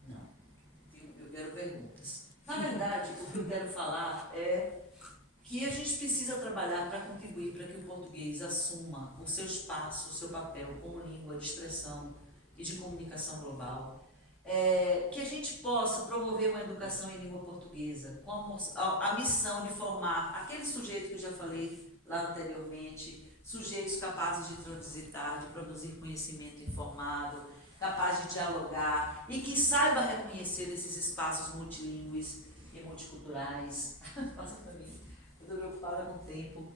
Não. Eu quero perguntas. Na verdade, o que eu quero falar é que a gente precisa trabalhar para contribuir para que o português assuma o seu espaço, o seu papel como língua de expressão e de comunicação global. Que a gente possa promover uma educação em língua portuguesa com a missão de formar aquele sujeito que eu já falei lá anteriormente, sujeitos capazes de transitar, de produzir conhecimento informado, capaz de dialogar e que saiba reconhecer esses espaços multilingües e multiculturais. Passa para mim, eu estou preocupada com o tempo.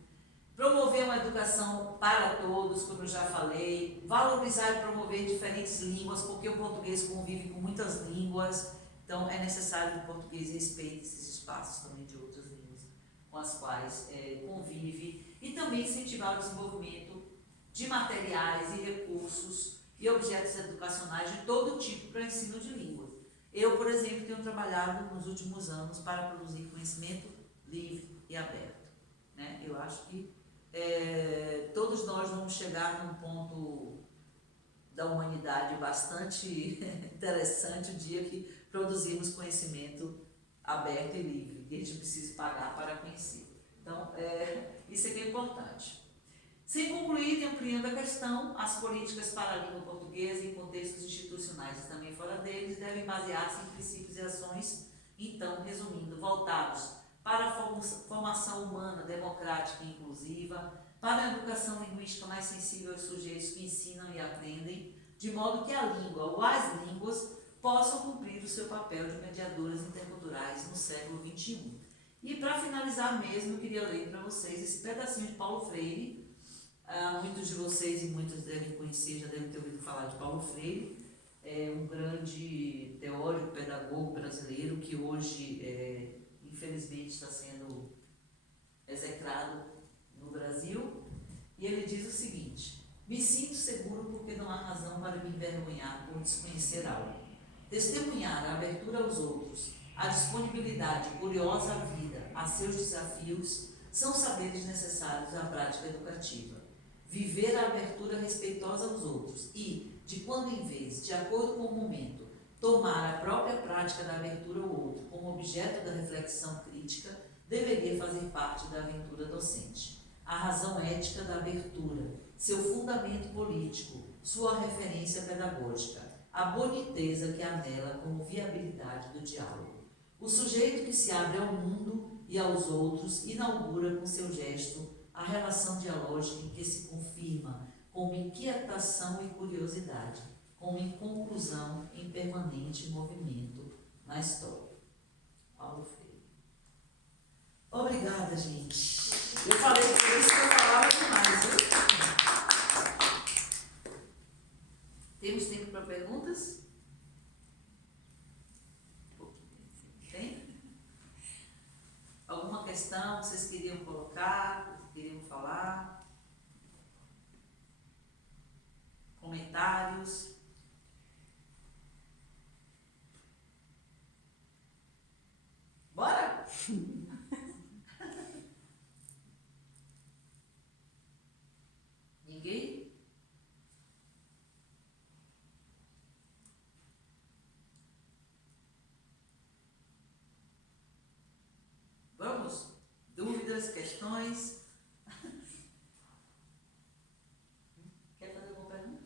Promover uma educação para todos, como eu já falei, valorizar e promover diferentes línguas, porque o português convive com muitas línguas, então é necessário que o português respeite esses espaços também de outras línguas com as quais convive, e também incentivar o desenvolvimento de materiais e recursos e objetos educacionais de todo tipo para o ensino de língua. Eu, por exemplo, tenho trabalhado nos últimos anos para produzir conhecimento livre e aberto, né? Eu acho que todos nós vamos chegar num ponto da humanidade bastante interessante o dia que produzirmos conhecimento aberto e livre, que a gente precisa pagar para conhecer. Então, isso aqui é importante. Sem concluir e ampliando a questão, as políticas para a língua portuguesa em contextos institucionais e também fora deles devem basear-se em princípios e ações, então, resumindo, voltados para a formação humana, democrática e inclusiva, para a educação linguística mais sensível aos sujeitos que ensinam e aprendem, de modo que a língua ou as línguas possam cumprir o seu papel de mediadoras interculturais no século XXI. E para finalizar mesmo, eu queria ler para vocês esse pedacinho de Paulo Freire. Muitos de vocês e muitos devem conhecer, já devem ter ouvido falar de Paulo Freire, um grande teórico, pedagogo brasileiro que hoje, infelizmente, está sendo execrado no Brasil. E ele diz o seguinte: me sinto seguro porque não há razão para me envergonhar por desconhecer algo. Testemunhar a abertura aos outros, a disponibilidade curiosa à vida, a seus desafios, são saberes necessários à prática educativa. Viver a abertura respeitosa aos outros e, de quando em vez, de acordo com o momento, tomar a própria prática da abertura ao outro como objeto da reflexão crítica, deveria fazer parte da aventura docente. A razão ética da abertura, seu fundamento político, sua referência pedagógica, a boniteza que há nela como viabilidade do diálogo. O sujeito que se abre ao mundo e aos outros inaugura com seu gesto a relação dialógica em que se confirma como inquietação e curiosidade, como inconclusão em permanente movimento na história. Paulo Freire. Obrigada, gente. Eu falei por isso que eu falava demais, viu? Temos tempo para perguntas? Tem? Alguma questão que vocês queriam colocar? Queriam falar? Comentários? Bora? Ninguém? Vamos? Dúvidas, questões? Quer fazer alguma pergunta?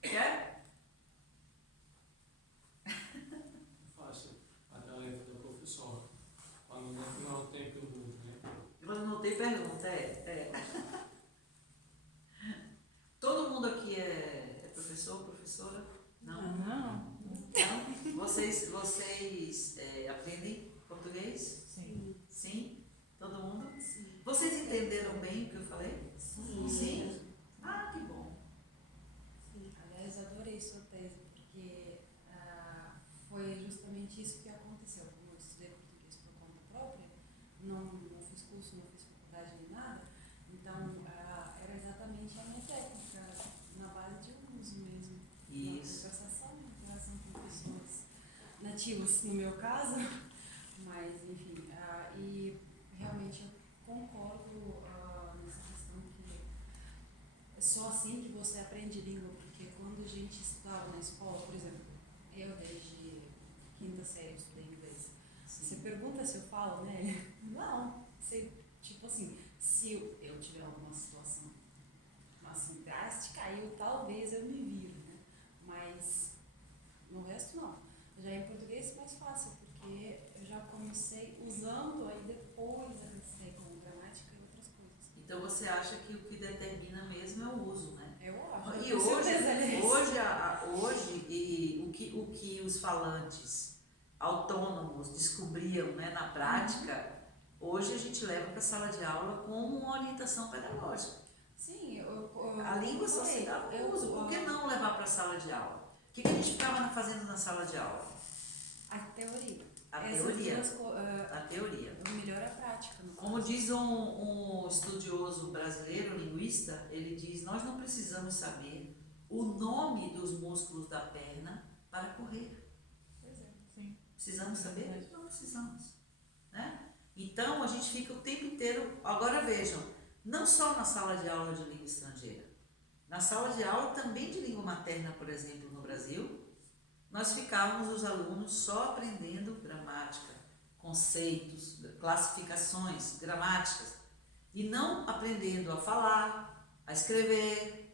Quer? Fácil. A tarefa da professora. Quando no final tem pergunta, né? Quando não tem pergunta, Todo mundo aqui é professor, professora? Não? Não. Não? Vocês aprendem português? Sim. Sim? Todo mundo? Sim. Vocês entenderam bem o que eu falei? Sim. Sim? Ah, que bom. Sim. Aliás, adorei sua tese, porque foi justamente isso que aconteceu. Como eu estudei português por conta própria, não fiz curso, não fiz faculdade nem nada, então era exatamente a minha técnica, na base de um uso mesmo. Isso. Uma conversação, interação com pessoas nativas, no meu caso, mas enfim, e realmente eu concordo nessa questão que é só assim que você aprende língua, porque quando a gente estava na escola, por exemplo, eu desde quinta série estudei inglês. Você pergunta se eu falo, né? Não. Você, tipo assim, se eu tiver alguma situação assim, drástica, aí talvez eu me viro, né? Mas no resto não. Já em português é mais fácil, porque eu já comecei usando, aí depois eu comecei com gramática e outras coisas. Então você acha que o que determina mesmo é o uso, né? Eu acho. E eu tenho certeza disso. hoje o que os falantes autônomos descobriam, né, na prática, hoje a gente leva para a sala de aula como uma orientação pedagógica. Sim, A língua só se dá no uso. Por que não levar para a sala de aula? O que a gente ficava fazendo na sala de aula? A teoria. A essas teoria. duas A teoria. melhor a prática. No Como diz um estudioso brasileiro, linguista, ele diz: nós não precisamos saber o nome dos músculos da perna para correr. Pois é. Sim. Precisamos saber? Não precisamos. Né? Então, a gente fica o tempo inteiro... Agora vejam, não só na sala de aula de língua estrangeira, na sala de aula também de língua materna, por exemplo, no Brasil, nós ficávamos, os alunos, só aprendendo gramática, conceitos, classificações, gramáticas, e não aprendendo a falar, a escrever,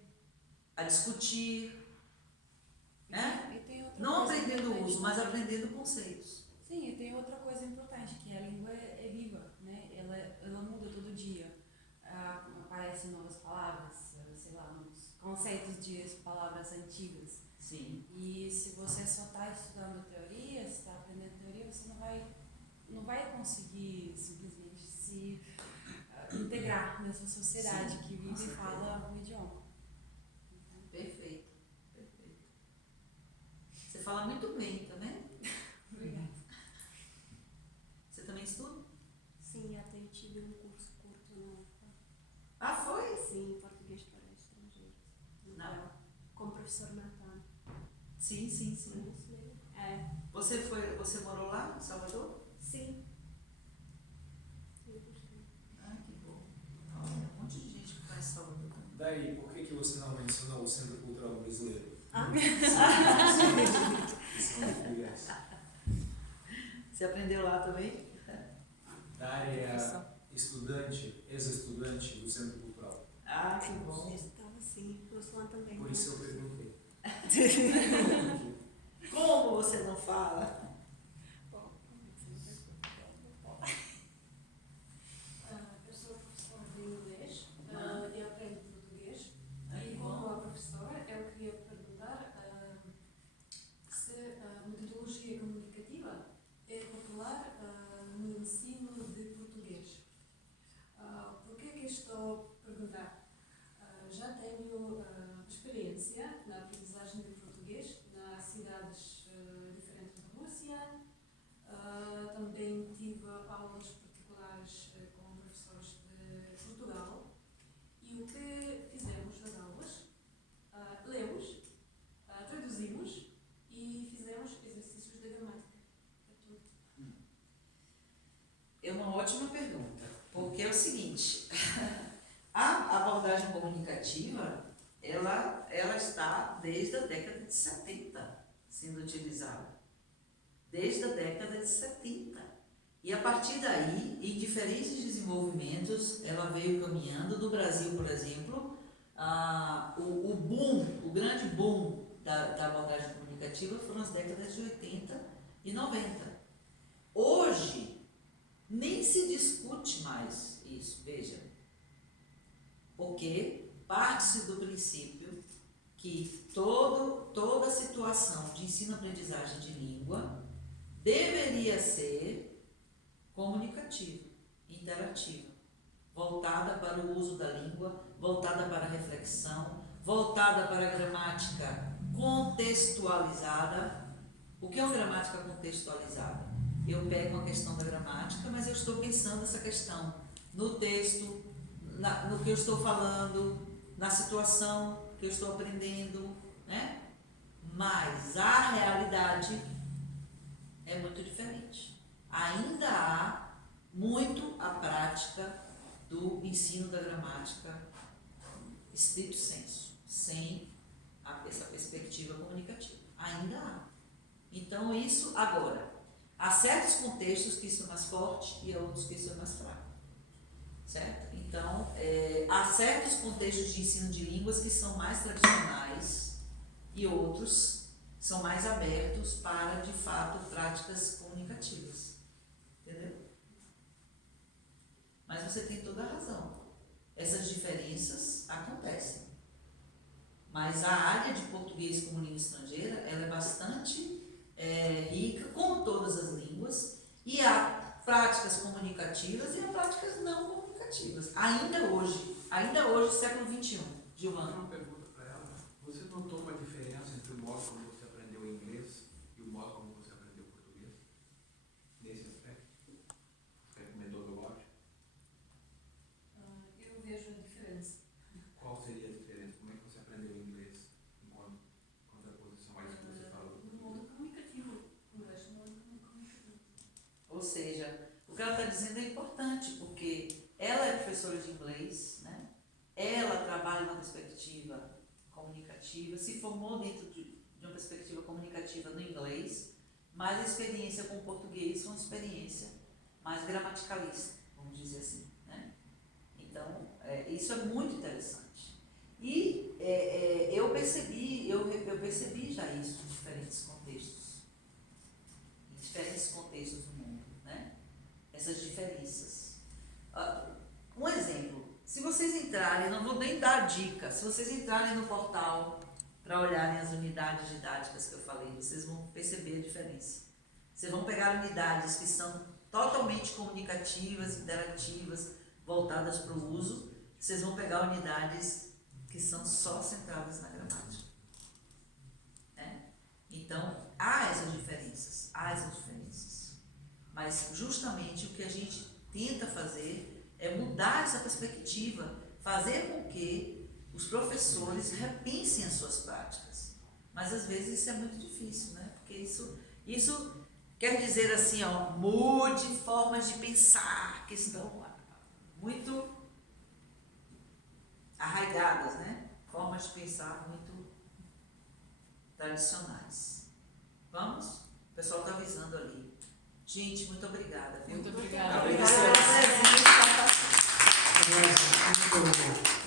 a discutir, né? E tem outra Não coisa aprendendo o importante uso, mas também. aprendendo conceitos. Sim, e tem outra coisa importante, que a língua é viva, né? Ela muda todo dia. Aparecem novas palavras, sei lá, novos conceitos de palavras antigas. Sim. E se você só está estudando teoria, se está aprendendo teoria, você não vai conseguir simplesmente se integrar nessa sociedade Sim, que com vive e certeza. fala o idioma. Perfeito, perfeito. Você fala muito bem, tá vendo? Obrigada. Você também estuda? Sim, até eu tive um curso curto na UFA. Ah, foi? Sim, português para estrangeiros. Não. Com o professor Nathan. Sim, sim, sim. Você morou lá em Salvador? Sim. Eu gostei. Ah, que bom. Olha, um monte de gente que faz Salvador também. Daí, por que você não mencionou o Centro Cultural Brasileiro? Ah, Você aprendeu lá também? Dari é estudante, ex-estudante do Centro Cultural. Ah, que bom. estava sim. O Ruslan também. Por isso eu perguntei. Como você não fala? Bom, Eu sou professora de inglês Ah. e aprendo português. Ah, que E bom. como a professora, eu queria perguntar se a metodologia comunicativa é popular no ensino de português. Por que estou a perguntar? Já tenho experiência na aprendizagem de português nas cidades diferentes da Rússia. Também tive aulas particulares com professores de Portugal. E o que fizemos nas aulas? Lemos, traduzimos e fizemos exercícios de gramática. É tudo. É uma ótima pergunta, porque é o seguinte, a abordagem comunicativa, ela está desde a década de 70 sendo utilizada. Desde a década de 70. E a partir daí, em diferentes desenvolvimentos, ela veio caminhando. No Brasil, por exemplo, o grande boom da abordagem comunicativa foram as décadas de 80 e 90. Hoje, nem se discute mais isso, veja, porque parte-se do princípio que toda situação de ensino-aprendizagem de língua deveria ser comunicativa, interativa, voltada para o uso da língua, voltada para a reflexão, voltada para a gramática contextualizada. O que é uma gramática contextualizada? Eu pego uma questão da gramática, mas eu estou pensando essa questão no texto, no que eu estou falando, na situação que eu estou aprendendo, né? Mas a realidade é muito diferente. Ainda há muito a prática do ensino da gramática estrito sensu, sem essa perspectiva comunicativa. Ainda há. Então, isso agora. Há certos contextos que isso é mais forte e há outros que isso é mais fraco. Certo? Então, há certos contextos de ensino de línguas que são mais tradicionais e outros são mais abertos para, de fato, práticas comunicativas. Entendeu? Mas você tem toda a razão. Essas diferenças acontecem. Mas a área de português como língua estrangeira, ela é bastante rica, como todas as línguas, e há práticas comunicativas e há práticas não comunicativas. Ainda hoje, século XXI. Giovana. Uma pergunta para ela. Você notou uma diferença entre o modo como você aprendeu inglês e o modo como você aprendeu português? professora de inglês, né? Ela trabalha na perspectiva comunicativa, se formou dentro de uma perspectiva comunicativa no inglês, mas a experiência com o português foi uma experiência mais gramaticalista, vamos dizer assim, né? Então, isso é muito interessante. E eu percebi já isso em diferentes contextos do mundo, né? Essas diferenças. Um exemplo, se vocês entrarem, não vou nem dar dica, se vocês entrarem no portal para olharem as unidades didáticas que eu falei, vocês vão perceber a diferença. Vocês vão pegar unidades que são totalmente comunicativas, interativas, voltadas para o uso, vocês vão pegar unidades que são só centradas na gramática. Né? Então, há essas diferenças. Mas justamente o que a gente tenta fazer é mudar essa perspectiva, fazer com que os professores repensem as suas práticas. Mas às vezes isso é muito difícil, né? Porque isso quer dizer assim, mude formas de pensar que estão muito arraigadas, né? Formas de pensar muito tradicionais. Vamos? O pessoal está avisando ali. Gente, muito obrigada. Viu? Muito obrigada. Obrigada pela presença e participação.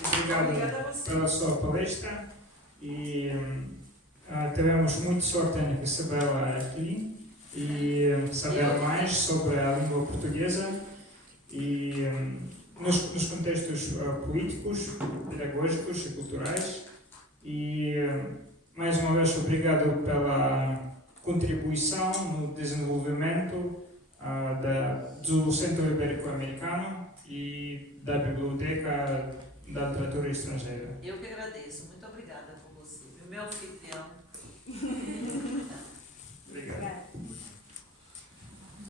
Obrigado pela sua palestra e tivemos muita sorte em recebê-la aqui e saber mais sobre a língua portuguesa e nos contextos políticos, pedagógicos e culturais. E mais uma vez obrigado pela contribuição no desenvolvimento do Centro Ibérico-Americano e da Biblioteca da Literatura Estrangeira. Eu que agradeço. Muito obrigada por você. O meu filho